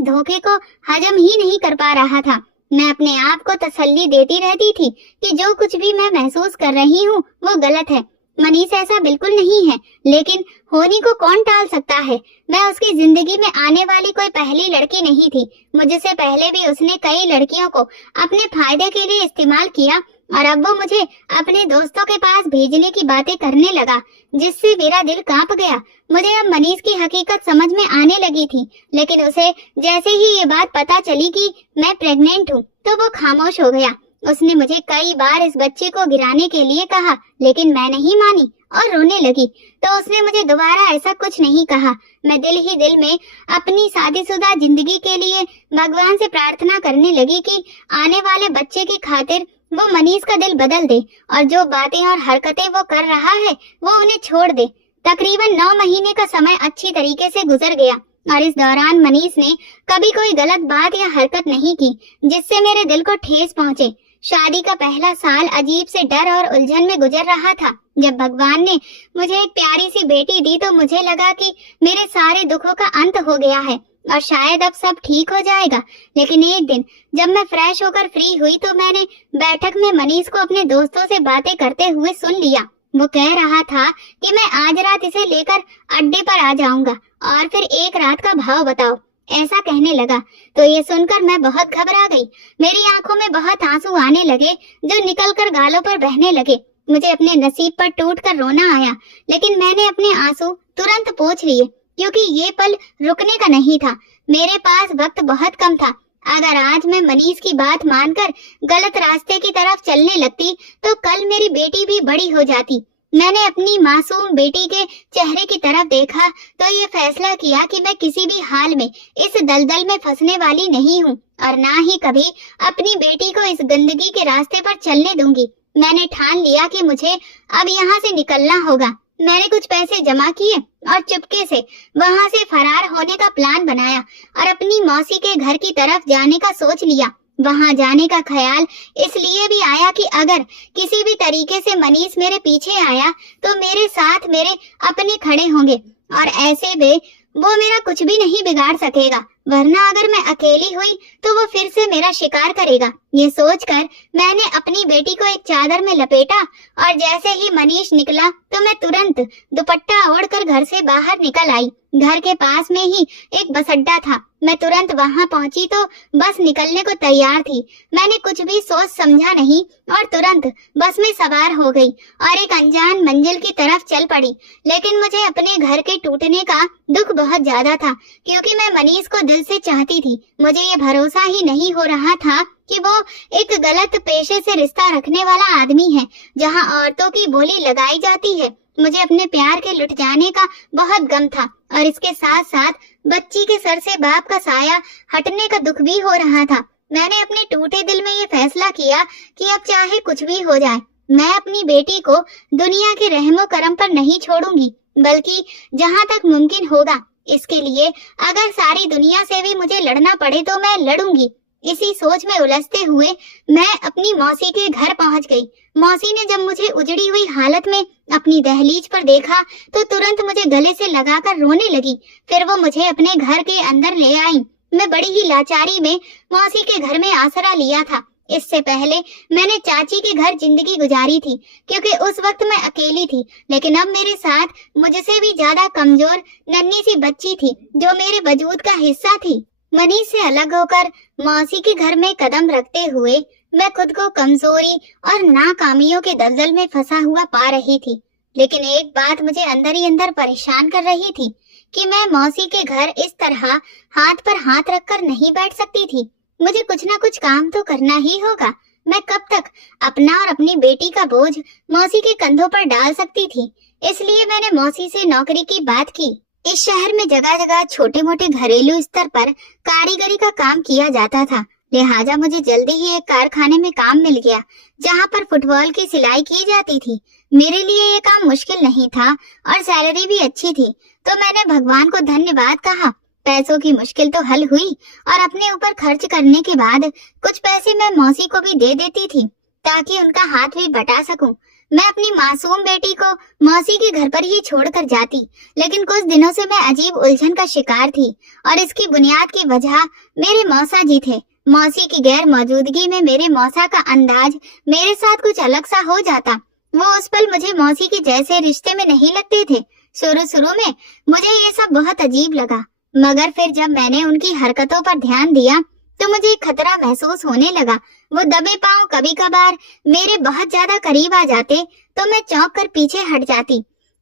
धोखे को हजम ही नहीं कर पा रहा था। मैं अपने आप को तसल्ली देती रहती थी कि जो कुछ भी मैं महसूस कर रही हूँ वो गलत है। मनीष ऐसा बिल्कुल नहीं है, लेकिन होनी को कौन टाल सकता है। मैं उसकी जिंदगी में आने वाली कोई पहली लड़की नहीं थी। मुझसे पहले भी उसने कई लड़कियों को अपने फायदे के लिए इस्तेमाल किया और अब वो मुझे अपने दोस्तों के पास भेजने की बातें करने लगा, जिससे मेरा दिल कांप गया। मुझे अब मनीष की हकीकत समझ में आने लगी थी, लेकिन उसे जैसे ही ये बात पता चली कि मैं प्रेग्नेंट हूँ तो वो खामोश हो गया। उसने मुझे कई बार इस बच्चे को गिराने के लिए कहा, लेकिन मैं नहीं मानी और रोने लगी। तो उसने मुझे दोबारा ऐसा कुछ नहीं कहा। मैं दिल ही दिल में अपनी शादीशुदा जिंदगी के लिए भगवान से प्रार्थना करने लगी कि आने वाले बच्चे की खातिर वो मनीष का दिल बदल दे और जो बातें और हरकतें वो कर रहा है वो उन्हें छोड़ दे। तकरीबन 9 महीने का समय अच्छी तरीके से गुजर गया और इस दौरान मनीष ने कभी कोई गलत बात या हरकत नहीं की जिससे मेरे दिल को ठेस पहुंचे। शादी का पहला साल अजीब से डर और उलझन में गुजर रहा था। जब भगवान ने मुझे एक प्यारी सी बेटी दी तो मुझे लगा कि मेरे सारे दुखों का अंत हो गया है और शायद अब सब ठीक हो जाएगा। लेकिन एक दिन जब मैं फ्रेश होकर फ्री हुई तो मैंने बैठक में मनीष को अपने दोस्तों से बातें करते हुए सुन लिया। वो कह रहा था कि मैं आज रात इसे लेकर अड्डे पर आ जाऊंगा और फिर एक रात का भाव बताओ, ऐसा कहने लगा। तो ये सुनकर मैं बहुत घबरा गई। मेरी आंखों में बहुत आंसू आने लगे जो निकलकर गालों पर बहने लगे। मुझे अपने नसीब पर टूटकर रोना आया, लेकिन मैंने अपने आंसू तुरंत पोंछ लिए क्योंकि ये पल रुकने का नहीं था। मेरे पास वक्त बहुत कम था। अगर आज मैं मनीष की बात मानकर गलत रास्ते की तरफ चलने लगती तो कल मेरी बेटी भी बड़ी हो जाती। मैंने अपनी मासूम बेटी के चेहरे की तरफ देखा तो ये फैसला किया कि मैं किसी भी हाल में इस दलदल में फंसने वाली नहीं हूँ और ना ही कभी अपनी बेटी को इस गंदगी के रास्ते पर चलने दूंगी। मैंने ठान लिया कि मुझे अब यहाँ से निकलना होगा। मैंने कुछ पैसे जमा किए और चुपके से वहाँ से फरार होने का प्लान बनाया और अपनी मौसी के घर की तरफ जाने का सोच लिया। वहां जाने का ख्याल इसलिए भी आया कि अगर किसी भी तरीके से मनीष मेरे पीछे आया तो मेरे साथ मेरे अपने खड़े होंगे और ऐसे में वो मेरा कुछ भी नहीं बिगाड़ सकेगा, वरना अगर मैं अकेली हुई तो वो फिर से मेरा शिकार करेगा। ये सोचकर मैंने अपनी बेटी को एक चादर में लपेटा और जैसे ही मनीष निकला तो मैं तुरंत दुपट्टा ओढ़कर घर से बाहर निकल आई। घर के पास में ही एक बस अड्डा था। मैं तुरंत वहां पहुंची तो बस निकलने को तैयार थी। मैंने कुछ भी सोच समझा नहीं और तुरंत बस में सवार हो गई और एक अनजान मंजिल की तरफ चल पड़ी। लेकिन मुझे अपने घर के टूटने का दुख बहुत ज्यादा था क्योंकि मैं मनीष को दिल से चाहती थी। मुझे ये भरोसा ही नहीं हो रहा था कि वो एक गलत पेशे से रिश्ता रखने वाला आदमी है जहाँ औरतों की बोली लगाई जाती है। मुझे अपने प्यार के लुट जाने का बहुत गम था और इसके साथ साथ बच्ची के सर से बाप का साया हटने का दुख भी हो रहा था। मैंने अपने टूटे दिल में ये फैसला किया कि अब चाहे कुछ भी हो जाए मैं अपनी बेटी को दुनिया के रहमो करम पर नहीं छोड़ूंगी, बल्कि जहाँ तक मुमकिन होगा इसके लिए अगर सारी दुनिया से भी मुझे लड़ना पड़े तो मैं लड़ूंगी। इसी सोच में उलझते हुए मैं अपनी मौसी के घर पहुंच गई। मौसी ने जब मुझे उजड़ी हुई हालत में अपनी दहलीज पर देखा तो तुरंत मुझे गले से लगाकर रोने लगी। फिर वो मुझे अपने घर के अंदर ले आई। मैं बड़ी ही लाचारी में मौसी के घर में आसरा लिया था। इससे पहले मैंने चाची के घर जिंदगी गुजारी थी क्योंकि उस वक्त मैं अकेली थी, लेकिन अब मेरे साथ मुझसे भी ज्यादा कमजोर नन्ही सी बच्ची थी जो मेरे वजूद का हिस्सा थी। मनीष से अलग होकर मौसी के घर में कदम रखते हुए मैं खुद को कमजोरी और नाकामियों के दलदल में फंसा हुआ पा रही थी। लेकिन एक बात मुझे अंदर ही अंदर परेशान कर रही थी कि मैं मौसी के घर इस तरह हाथ पर हाथ रखकर नहीं बैठ सकती थी। मुझे कुछ ना कुछ काम तो करना ही होगा। मैं कब तक अपना और अपनी बेटी का बोझ मौसी के कंधों पर डाल सकती थी। इसलिए मैंने मौसी से नौकरी की बात की। इस शहर में जगह जगह छोटे मोटे घरेलू स्तर पर कारीगरी का काम किया जाता था, लिहाजा मुझे जल्दी ही एक कारखाने में काम मिल गया जहाँ पर फुटबॉल की सिलाई की जाती थी। मेरे लिए ये काम मुश्किल नहीं था और सैलरी भी अच्छी थी, तो मैंने भगवान को धन्यवाद कहा। पैसों की मुश्किल तो हल हुई और अपने ऊपर खर्च करने के बाद कुछ पैसे मैं मौसी को भी दे देती थी ताकि उनका हाथ भी बटा सकूं। मैं अपनी मासूम बेटी को मौसी के घर पर ही छोड़कर जाती, लेकिन कुछ दिनों से मैं अजीब उलझन का शिकार थी और इसकी बुनियाद की वजह मेरे मौसा जी थे। मौसी की गैर मौजूदगी में मेरे मौसा का अंदाज मेरे साथ कुछ अलग सा हो जाता। वो उस पल मुझे मौसी के जैसे रिश्ते में नहीं लगते थे। शुरू में मुझे ये सब बहुत अजीब लगा, मगर फिर जब मैंने उनकी हरकतों पर ध्यान दिया तो मुझे खतरा महसूस होने लगा। वो दबे पांव कभी कभार मेरे बहुत ज्यादा करीब आ जाते तो मैं चौंक कर पीछे हट जाती,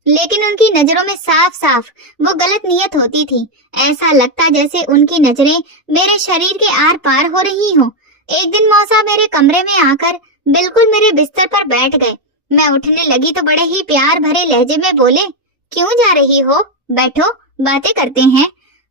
लेकिन उनकी नजरों में साफ साफ वो गलत नियत होती थी। ऐसा लगता जैसे उनकी नजरें मेरे शरीर के आर पार हो रही हो। एक दिन मौसा मेरे कमरे में आकर बिल्कुल मेरे बिस्तर पर बैठ गए। मैं उठने लगी तो बड़े ही प्यार भरे लहजे में बोले, क्यों जा रही हो, बैठो बातें करते हैं।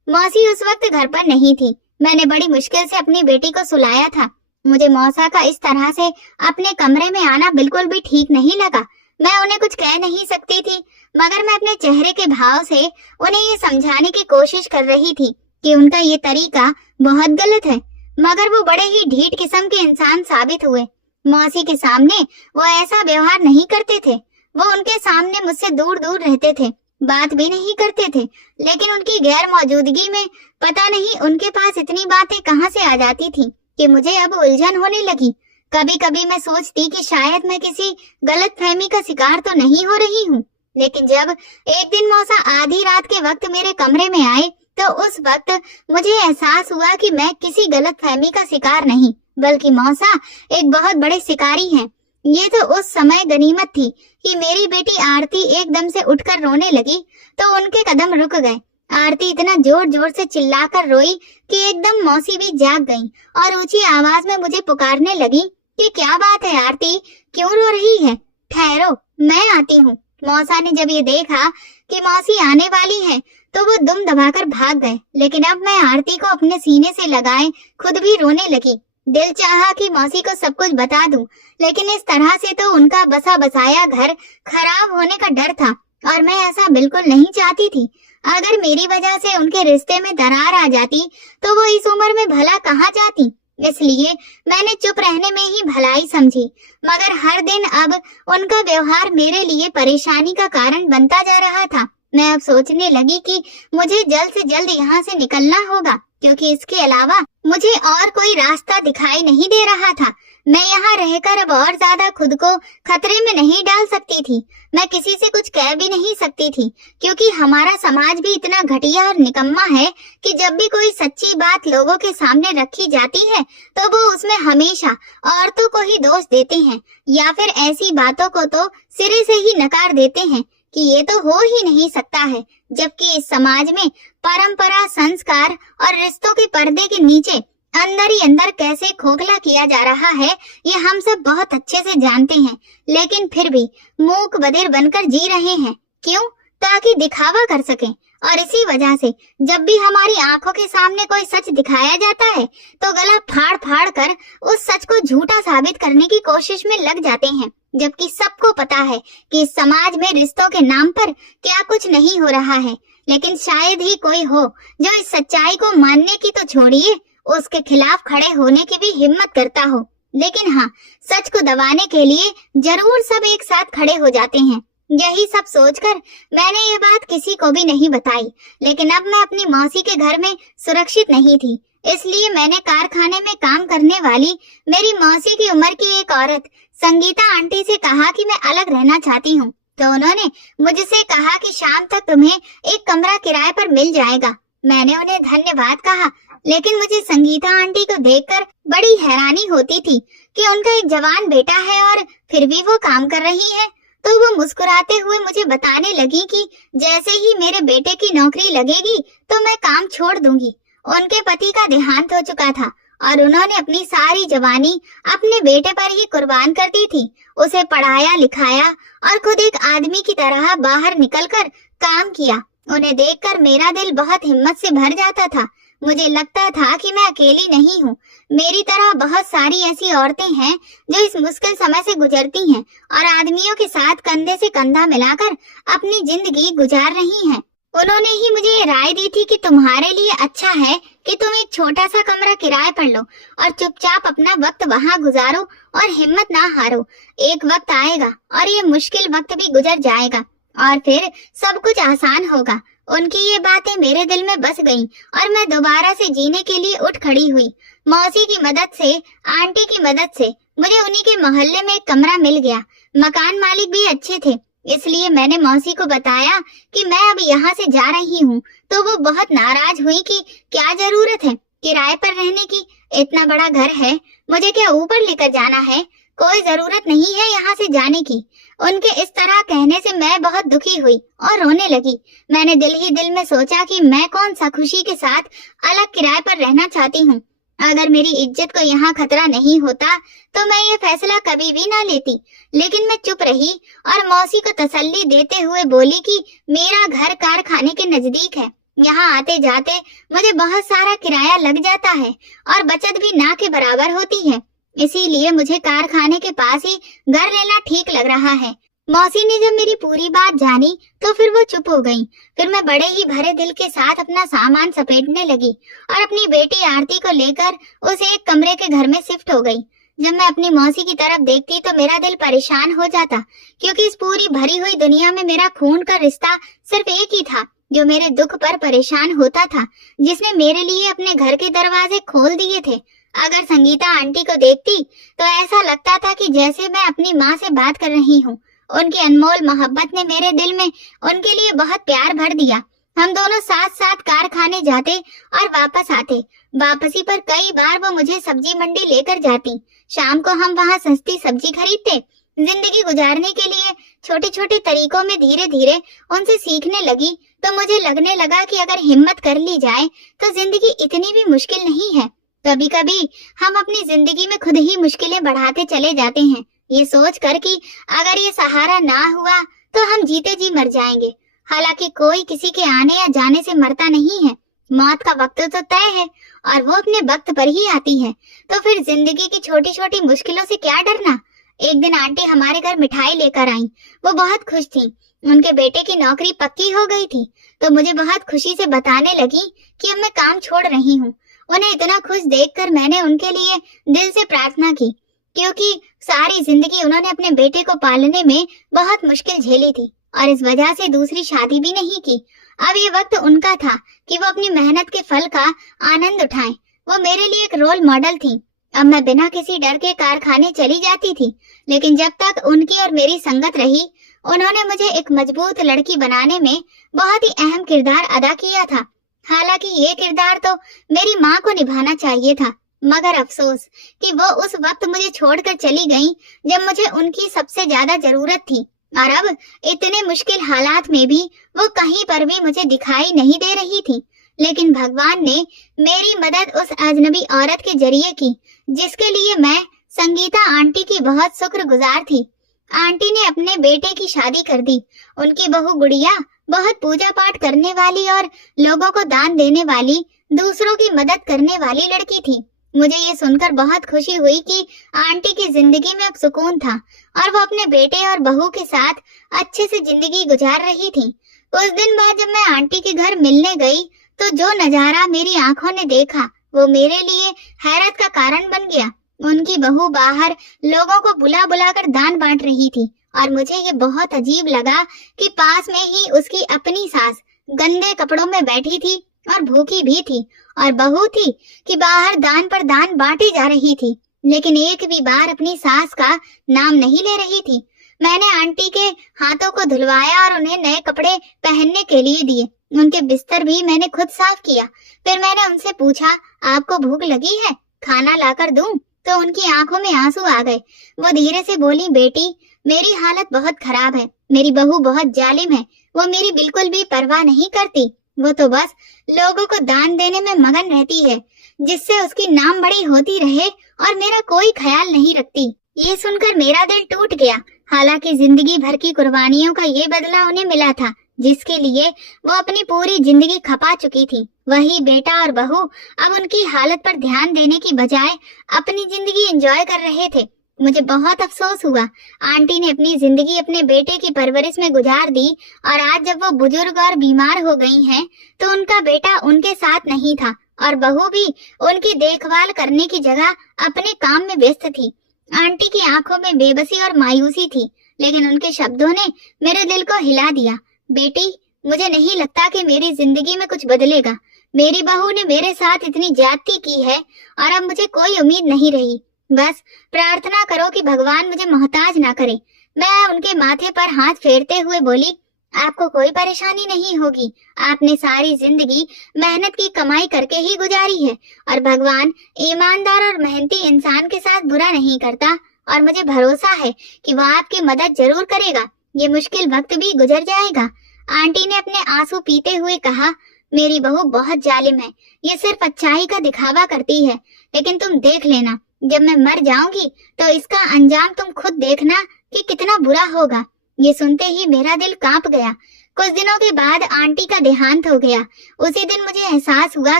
मौसी उस वक्त घर पर नहीं थी। मैंने बड़ी मुश्किल से अपनी बेटी को सुलाया था। मुझे मौसा का इस तरह से अपने कमरे में आना बिल्कुल भी ठीक नहीं लगा। मैं उन्हें कुछ कह नहीं सकती थी, मगर मैं अपने चेहरे के भाव से उन्हें ये समझाने की कोशिश कर रही थी कि उनका ये तरीका बहुत गलत है, मगर वो बड़े ही ढीठ किस्म के इंसान साबित हुए। मौसी के सामने वो ऐसा व्यवहार नहीं करते थे। वो उनके सामने मुझसे दूर दूर रहते थे, बात भी नहीं करते थे, लेकिन उनकी गैर मौजूदगी में पता नहीं उनके पास इतनी बातें कहां से आ जाती थी कि मुझे अब उलझन होने लगी। कभी कभी मैं सोचती कि शायद मैं किसी गलतफहमी का शिकार तो नहीं हो रही हूँ, लेकिन जब एक दिन मौसा आधी रात के वक्त मेरे कमरे में आए तो उस वक्त मुझे एहसास हुआ कि मैं किसी गलतफहमी का शिकार नहीं, बल्कि मौसा एक बहुत बड़े शिकारी हैं। ये तो उस समय गनीमत थी कि मेरी बेटी आरती एकदम से उठकर रोने लगी तो उनके कदम रुक गए। आरती इतना जोर जोर से चिल्लाकर रोई कि एकदम मौसी भी जाग गईं और ऊंची आवाज में मुझे पुकारने लगी कि क्या बात है आरती, क्यों रो रही है, ठहरो मैं आती हूँ। मौसा ने जब ये देखा कि मौसी आने वाली है तो वो दुम दबाकर भाग गए, लेकिन अब मैं आरती को अपने सीने से लगाए खुद भी रोने लगी। दिल चाहा कि मौसी को सब कुछ बता दूं, लेकिन इस तरह से तो उनका बसा बसाया घर खराब होने का डर था और मैं ऐसा बिल्कुल नहीं चाहती थी। अगर मेरी वजह से उनके रिश्ते में दरार आ जाती तो वो इस उम्र में भला कहाँ जाती। इसलिए मैंने चुप रहने में ही भलाई समझी, मगर हर दिन अब उनका व्यवहार मेरे लिए परेशानी का कारण बनता जा रहा था। मैं अब सोचने लगी कि मुझे जल्द से जल्द यहाँ से निकलना होगा, क्योंकि इसके अलावा मुझे और कोई रास्ता दिखाई नहीं दे रहा था। मैं यहाँ रहकर अब और ज्यादा खुद को खतरे में नहीं डाल सकती थी। मैं किसी से कुछ कह भी नहीं सकती थी, क्योंकि हमारा समाज भी इतना घटिया और निकम्मा है कि जब भी कोई सच्ची बात लोगों के सामने रखी जाती है तो वो उसमें हमेशा औरतों को ही दोष देते हैं, या फिर ऐसी बातों को तो सिरे से ही नकार देते हैं कि ये तो हो ही नहीं सकता है। जबकि इस समाज में परंपरा, संस्कार और रिश्तों के पर्दे के नीचे अंदर ही अंदर कैसे खोखला किया जा रहा है ये हम सब बहुत अच्छे से जानते हैं, लेकिन फिर भी मूक बधिर बनकर जी रहे हैं। क्यों? ताकि दिखावा कर सकें। और इसी वजह से जब भी हमारी आंखों के सामने कोई सच दिखाया जाता है तो गला फाड़ फाड़ कर उस सच को झूठा साबित करने की कोशिश में लग जाते हैं, जबकि सबको पता है कि इस समाज में रिश्तों के नाम पर क्या कुछ नहीं हो रहा है। लेकिन शायद ही कोई हो जो इस सच्चाई को मानने की तो छोड़िए, उसके खिलाफ खड़े होने की भी हिम्मत करता हो। लेकिन हाँ, सच को दबाने के लिए जरूर सब एक साथ खड़े हो जाते हैं। यही सब सोचकर मैंने ये बात किसी को भी नहीं बताई, लेकिन अब मैं अपनी मौसी के घर में सुरक्षित नहीं थी। इसलिए मैंने कारखाने में काम करने वाली मेरी मौसी की उम्र की एक औरत संगीता आंटी से कहा कि मैं अलग रहना चाहती हूँ, तो उन्होंने मुझसे कहा कि शाम तक तुम्हें एक कमरा किराए पर मिल जाएगा। मैंने उन्हें धन्यवाद कहा, लेकिन मुझे संगीता आंटी को देखकर बड़ी हैरानी होती थी कि उनका एक जवान बेटा है और फिर भी वो काम कर रही है। तो वो मुस्कुराते हुए मुझे बताने लगी कि जैसे ही मेरे बेटे की नौकरी लगेगी तो मैं काम छोड़ दूंगी। उनके पति का देहांत हो चुका था और उन्होंने अपनी सारी जवानी अपने बेटे पर ही कुर्बान कर दी थी। उसे पढ़ाया लिखाया और खुद एक आदमी की तरह बाहर निकलकर काम किया। उन्हें देखकर मेरा दिल बहुत हिम्मत से भर जाता था। मुझे लगता था कि मैं अकेली नहीं हूँ। मेरी तरह बहुत सारी ऐसी औरतें हैं जो इस मुश्किल समय से गुजरती हैं और आदमियों के साथ कंधे से कंधा मिलाकर अपनी जिंदगी गुजार रही हैं। उन्होंने ही मुझे ये राय दी थी कि तुम्हारे लिए अच्छा है कि तुम एक छोटा सा कमरा किराए पर लो और चुपचाप अपना वक्त वहाँ गुजारो और हिम्मत ना हारो। एक वक्त आएगा और ये मुश्किल वक्त भी गुजर जाएगा और फिर सब कुछ आसान होगा। उनकी ये बातें मेरे दिल में बस गईं और मैं दोबारा से जीने के लिए उठ खड़ी हुई। मौसी की मदद से, आंटी की मदद से मुझे उन्हीं के मोहल्ले में एक कमरा मिल गया। मकान मालिक भी अच्छे थे, इसलिए मैंने मौसी को बताया कि मैं अब यहाँ से जा रही हूँ। तो वो बहुत नाराज हुई कि क्या जरूरत है किराए पर रहने की, इतना बड़ा घर है, मुझे क्या ऊपर लेकर जाना है, कोई जरूरत नहीं है यहाँ से जाने की। उनके इस तरह कहने से मैं बहुत दुखी हुई और रोने लगी। मैंने दिल ही दिल में सोचा कि मैं कौन सा खुशी के साथ अलग किराए पर रहना चाहती हूँ। अगर मेरी इज्जत को यहाँ खतरा नहीं होता तो मैं ये फैसला कभी भी ना लेती। लेकिन मैं चुप रही और मौसी को तसल्ली देते हुए बोली कि मेरा घर कारखाने के नजदीक है, यहाँ आते जाते मुझे बहुत सारा किराया लग जाता है और बचत भी ना के बराबर होती है, इसीलिए मुझे कारखाने के पास ही घर लेना ठीक लग रहा है। मौसी ने जब मेरी पूरी बात जानी तो फिर वो चुप हो गई। फिर मैं बड़े ही भरे दिल के साथ अपना सामान सपेटने लगी और अपनी बेटी आरती को लेकर उस एक कमरे के घर में शिफ्ट हो गई। जब मैं अपनी मौसी की तरफ देखती तो मेरा दिल परेशान हो जाता, क्योंकि इस पूरी भरी हुई दुनिया में मेरा खून का रिश्ता सिर्फ एक ही था जो मेरे दुख पर परेशान होता था, जिसने मेरे लिए अपने घर के दरवाजे खोल दिए थे। अगर संगीता आंटी को देखती तो ऐसा लगता था कि जैसे मैं अपनी माँ से बात कर रही हूँ। उनकी अनमोल मोहब्बत ने मेरे दिल में उनके लिए बहुत प्यार भर दिया। हम दोनों साथ साथ कारखाने जाते और वापस आते। वापसी पर कई बार वो मुझे सब्जी मंडी लेकर जाती। शाम को हम वहाँ सस्ती सब्जी खरीदते। जिंदगी गुजारने के लिए छोटे छोटे तरीकों में धीरे धीरे उनसे सीखने लगी तो मुझे लगने लगा कि अगर हिम्मत कर ली जाए तो जिंदगी इतनी भी मुश्किल नहीं है। कभी कभी हम अपनी जिंदगी में खुद ही मुश्किलें बढ़ाते चले जाते हैं, ये सोच कर कि अगर ये सहारा ना हुआ तो हम जीते जी मर जाएंगे। हालांकि कोई किसी के आने या जाने से मरता नहीं है, मौत का वक्त तो तय है और वो अपने वक्त पर ही आती है। तो फिर जिंदगी की छोटी छोटी मुश्किलों से क्या डरना। एक दिन आंटी हमारे घर मिठाई लेकर आई। वो बहुत खुश थी, उनके बेटे की नौकरी पक्की हो गई थी। तो मुझे बहुत खुशी से बताने लगी कि अब मैं काम छोड़ रही हूँ। उन्हें इतना खुश देखकर मैंने उनके लिए दिल से प्रार्थना की, क्योंकि सारी जिंदगी उन्होंने अपने बेटे को पालने में बहुत मुश्किल झेली थी और इस वजह से दूसरी शादी भी नहीं की। अब ये वक्त उनका था कि वो अपनी मेहनत के फल का आनंद उठाएं। वो मेरे लिए एक रोल मॉडल थी। अब मैं बिना किसी डर के कारखाने चली जाती थी, लेकिन जब तक उनकी और मेरी संगत रही उन्होंने मुझे एक मजबूत लड़की बनाने में बहुत ही अहम किरदार अदा किया था। हालांकि ये किरदार तो मेरी माँ को निभाना चाहिए था, मगर अफसोस कि वो उस वक्त मुझे छोड़कर चली गईं जब मुझे उनकी सबसे ज्यादा जरूरत थी। और अब इतने मुश्किल हालात में भी वो कहीं पर भी मुझे दिखाई नहीं दे रही थी। लेकिन भगवान ने मेरी मदद उस अजनबी औरत के जरिए की जिसके लिए मैं संगीता आंटी की बहुत शुक्रगुजार थी। आंटी ने अपने बेटे की शादी कर दी। उनकी बहू गुड़िया बहुत पूजा पाठ करने वाली और लोगों को दान देने वाली, दूसरों की मदद करने वाली लड़की थी। मुझे ये सुनकर बहुत खुशी हुई कि आंटी की जिंदगी में अब सुकून था और वो अपने बेटे और बहू के साथ अच्छे से जिंदगी गुजार रही थी। उस दिन बाद जब मैं आंटी के घर मिलने गई तो जो नजारा मेरी आंखों ने देखा वो मेरे लिए हैरत का कारण बन गया। उनकी बहू बाहर लोगों को बुला बुला कर दान बांट रही थी और मुझे ये बहुत अजीब लगा कि पास में ही उसकी अपनी सास गंदे कपड़ों में बैठी थी और भूखी भी थी, और बहू थी कि बाहर दान पर दान बांटी जा रही थी, लेकिन एक भी बार अपनी सास का नाम नहीं ले रही थी। मैंने आंटी के हाथों को धुलवाया और उन्हें नए कपड़े पहनने के लिए दिए। उनके बिस्तर भी मैंने खुद साफ किया। फिर मैंने उनसे पूछा, आपको भूख लगी है, खाना लाकर दूं? तो उनकी आंखों में आंसू आ गए। वो धीरे से बोली, बेटी मेरी हालत बहुत खराब है, मेरी बहू बहुत जालिम है, वो मेरी बिल्कुल भी परवाह नहीं करती, वो तो बस लोगों को दान देने में मगन रहती है। जिससे उसकी नाम बड़ी होती रहे और मेरा कोई ख्याल नहीं रखती। ये सुनकर मेरा दिल टूट गया। हालांकि जिंदगी भर की कुर्बानियों का ये बदला उन्हें मिला था, जिसके लिए वो अपनी पूरी जिंदगी खपा चुकी थी। वही बेटा और बहू अब उनकी हालत पर ध्यान देने की बजाय अपनी जिंदगी एंजॉय कर रहे थे। मुझे बहुत अफसोस हुआ। आंटी ने अपनी जिंदगी अपने बेटे की परवरिश में गुजार दी और आज जब वो बुजुर्ग और बीमार हो गई हैं, तो उनका बेटा उनके साथ नहीं था और बहू भी उनकी देखभाल करने की जगह अपने काम में व्यस्त थी। आंटी की आंखों में बेबसी और मायूसी थी, लेकिन उनके शब्दों ने मेरे दिल को हिला दिया। बेटी, मुझे नहीं लगता कि मेरी जिंदगी में कुछ बदलेगा। मेरी बहू ने मेरे साथ इतनी ज्यादती की है और अब मुझे कोई उम्मीद नहीं रही। बस प्रार्थना करो कि भगवान मुझे मोहताज ना करे। मैं उनके माथे पर हाथ फेरते हुए बोली, आपको कोई परेशानी नहीं होगी। आपने सारी जिंदगी मेहनत की कमाई करके ही गुजारी है और भगवान ईमानदार और मेहनती इंसान के साथ बुरा नहीं करता और मुझे भरोसा है कि वह आपकी मदद जरूर करेगा। ये मुश्किल वक्त भी गुजर जाएगा। आंटी ने अपने आंसू पीते हुए कहा, मेरी बहू बहुत जालिम है। ये सिर्फ अच्छाई का दिखावा करती है, लेकिन तुम देख लेना, जब मैं मर जाऊंगी तो इसका अंजाम तुम खुद देखना कि कितना बुरा होगा। ये सुनते ही मेरा दिल कांप गया। कुछ दिनों के बाद आंटी का देहांत हो गया। उसी दिन मुझे एहसास हुआ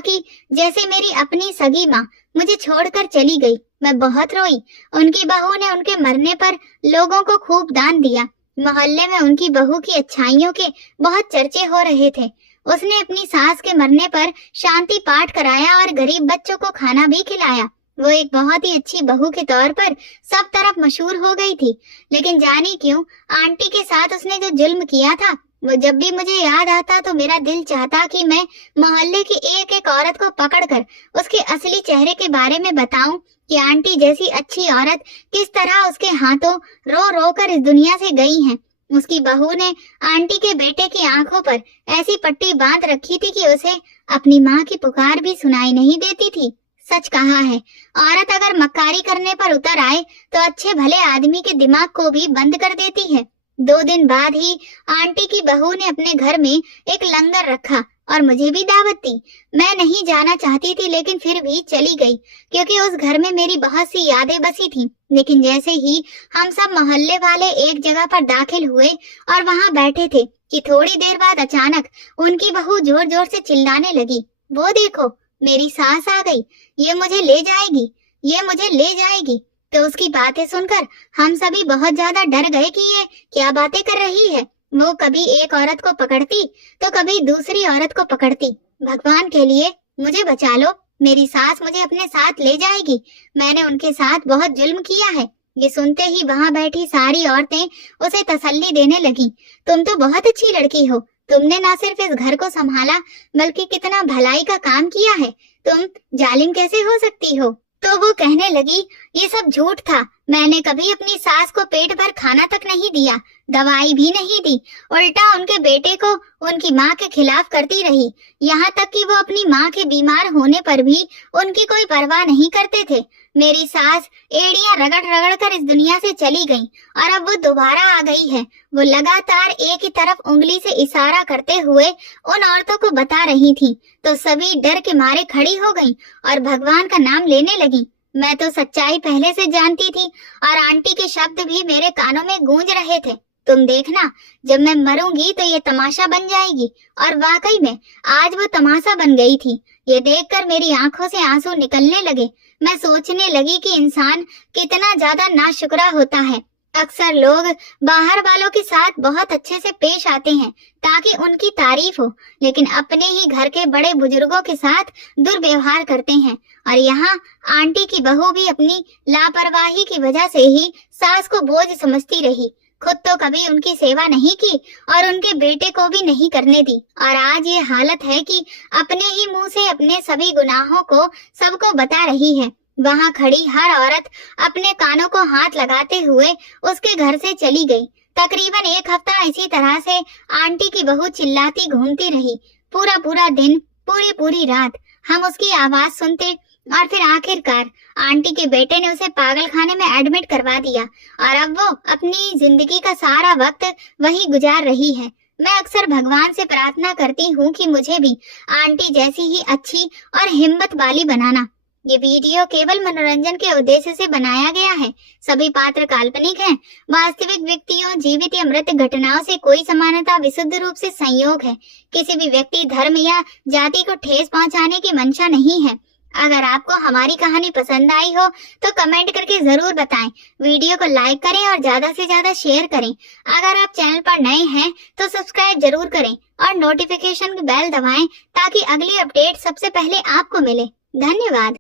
कि जैसे मेरी अपनी सगी माँ मुझे छोड़कर चली गई। मैं बहुत रोई। उनकी बहू ने उनके मरने पर लोगों को खूब दान दिया। मोहल्ले में उनकी बहू की अच्छाइयों के बहुत चर्चे हो रहे थे। उसने अपनी सास के मरने पर शांति पाठ कराया और गरीब बच्चों को खाना भी खिलाया। वो एक बहुत ही अच्छी बहू के तौर पर सब तरफ मशहूर हो गई थी। लेकिन जाने क्यों आंटी के साथ उसने जो जुल्म किया था, वो जब भी मुझे याद आता तो मेरा दिल चाहता कि मैं मोहल्ले की एक एक औरत को पकड़कर उसके असली चेहरे के बारे में बताऊं कि आंटी जैसी अच्छी औरत किस तरह उसके हाथों रो रो कर इस दुनिया से गई हैं। उसकी बहू ने आंटी के बेटे की आंखों पर ऐसी पट्टी बांध रखी थी कि उसे अपनी माँ की पुकार भी सुनाई नहीं देती थी। सच कहा है, औरत अगर मक्कारी करने पर उतर आए तो अच्छे भले आदमी के दिमाग को भी बंद कर देती है। 2 दिन बाद ही आंटी की बहू ने अपने घर में एक लंगर रखा और मुझे भी दावत दी। मैं नहीं जाना चाहती थी, लेकिन फिर भी चली गई क्योंकि उस घर में मेरी बहुत सी यादें बसी थी। लेकिन जैसे ही हम सब मोहल्ले वाले एक जगह पर दाखिल हुए और वहां बैठे थे कि थोड़ी देर बाद अचानक उनकी बहू जोर जोर से चिल्लाने लगी, वो देखो मेरी सास आ गई, ये मुझे ले जाएगी, ये मुझे ले जाएगी। तो उसकी बातें सुनकर हम सभी बहुत ज्यादा डर गए कि ये क्या बातें कर रही है। वो कभी एक औरत को पकड़ती तो कभी दूसरी औरत को पकड़ती। भगवान के लिए मुझे बचा लो, मेरी सास मुझे अपने साथ ले जाएगी। मैंने उनके साथ बहुत जुल्म किया है। ये सुनते ही वहां बैठी सारी औरतें उसे तसल्ली देने लगी, तुम तो बहुत अच्छी लड़की हो, तुमने ना सिर्फ इस घर को संभाला बल्कि कितना भलाई का काम किया है, तुम जालिम कैसे हो सकती हो। तो वो कहने लगी, ये सब झूठ था, मैंने कभी अपनी सास को पेट भर खाना तक नहीं दिया, दवाई भी नहीं दी, उल्टा उनके बेटे को उनकी माँ के खिलाफ करती रही। यहाँ तक कि वो अपनी माँ के बीमार होने पर भी उनकी कोई परवाह नहीं करते थे। मेरी सास एड़ियां रगड़ रगड़ कर इस दुनिया से चली गई और अब वो दोबारा आ गई है। वो लगातार एक ही तरफ उंगली से इशारा करते हुए उन औरतों को बता रही थी, तो सभी डर के मारे खड़ी हो गईं और भगवान का नाम लेने लगी। मैं तो सच्चाई पहले से जानती थी और आंटी के शब्द भी मेरे कानों में गूंज रहे थे, तुम देखना जब मैं मरूंगी तो ये तमाशा बन जाएगी। और वाकई में आज वो तमाशा बन गई थी। ये देखकर मेरी आंखों से आंसू निकलने लगे। मैं सोचने लगी कि इंसान कितना ज्यादा नाशुक्रा होता है। अक्सर लोग बाहर वालों के साथ बहुत अच्छे से पेश आते हैं ताकि उनकी तारीफ हो, लेकिन अपने ही घर के बड़े बुजुर्गों के साथ दुर्व्यवहार करते हैं। और यहाँ आंटी की बहू भी अपनी लापरवाही की वजह से ही सास को बोझ समझती रही, खुद तो कभी उनकी सेवा नहीं की और उनके बेटे को भी नहीं करने दी। और आज ये हालत है कि अपने ही मुंह से अपने सभी गुनाहों को सबको बता रही है। वहाँ खड़ी हर औरत अपने कानों को हाथ लगाते हुए उसके घर से चली गई। तकरीबन 1 हफ्ता इसी तरह से आंटी की बहू चिल्लाती घूमती रही। पूरा पूरा दिन, पूरी पूरी रात हम उसकी आवाज सुनते और फिर आखिरकार आंटी के बेटे ने उसे पागल खाने में एडमिट करवा दिया और अब वो अपनी जिंदगी का सारा वक्त वही गुजार रही है। मैं अक्सर भगवान से प्रार्थना करती हूँ कि मुझे भी आंटी जैसी ही अच्छी और हिम्मत वाली बनाना। ये वीडियो केवल मनोरंजन के उद्देश्य से बनाया गया है। सभी पात्र काल्पनिक हैं। वास्तविक व्यक्तियों, जीवित या मृत घटनाओं से कोई समानता विशुद्ध रूप से संयोग है। किसी भी व्यक्ति, धर्म या जाति को ठेस पहुंचाने की मंशा नहीं है। अगर आपको हमारी कहानी पसंद आई हो तो कमेंट करके जरूर बताएं। वीडियो को लाइक करें और ज्यादा से ज्यादा शेयर करें। अगर आप चैनल पर नए हैं तो सब्सक्राइब जरूर करें और नोटिफिकेशन बेल दबाएं ताकि अगली अपडेट सबसे पहले आपको मिले। धन्यवाद।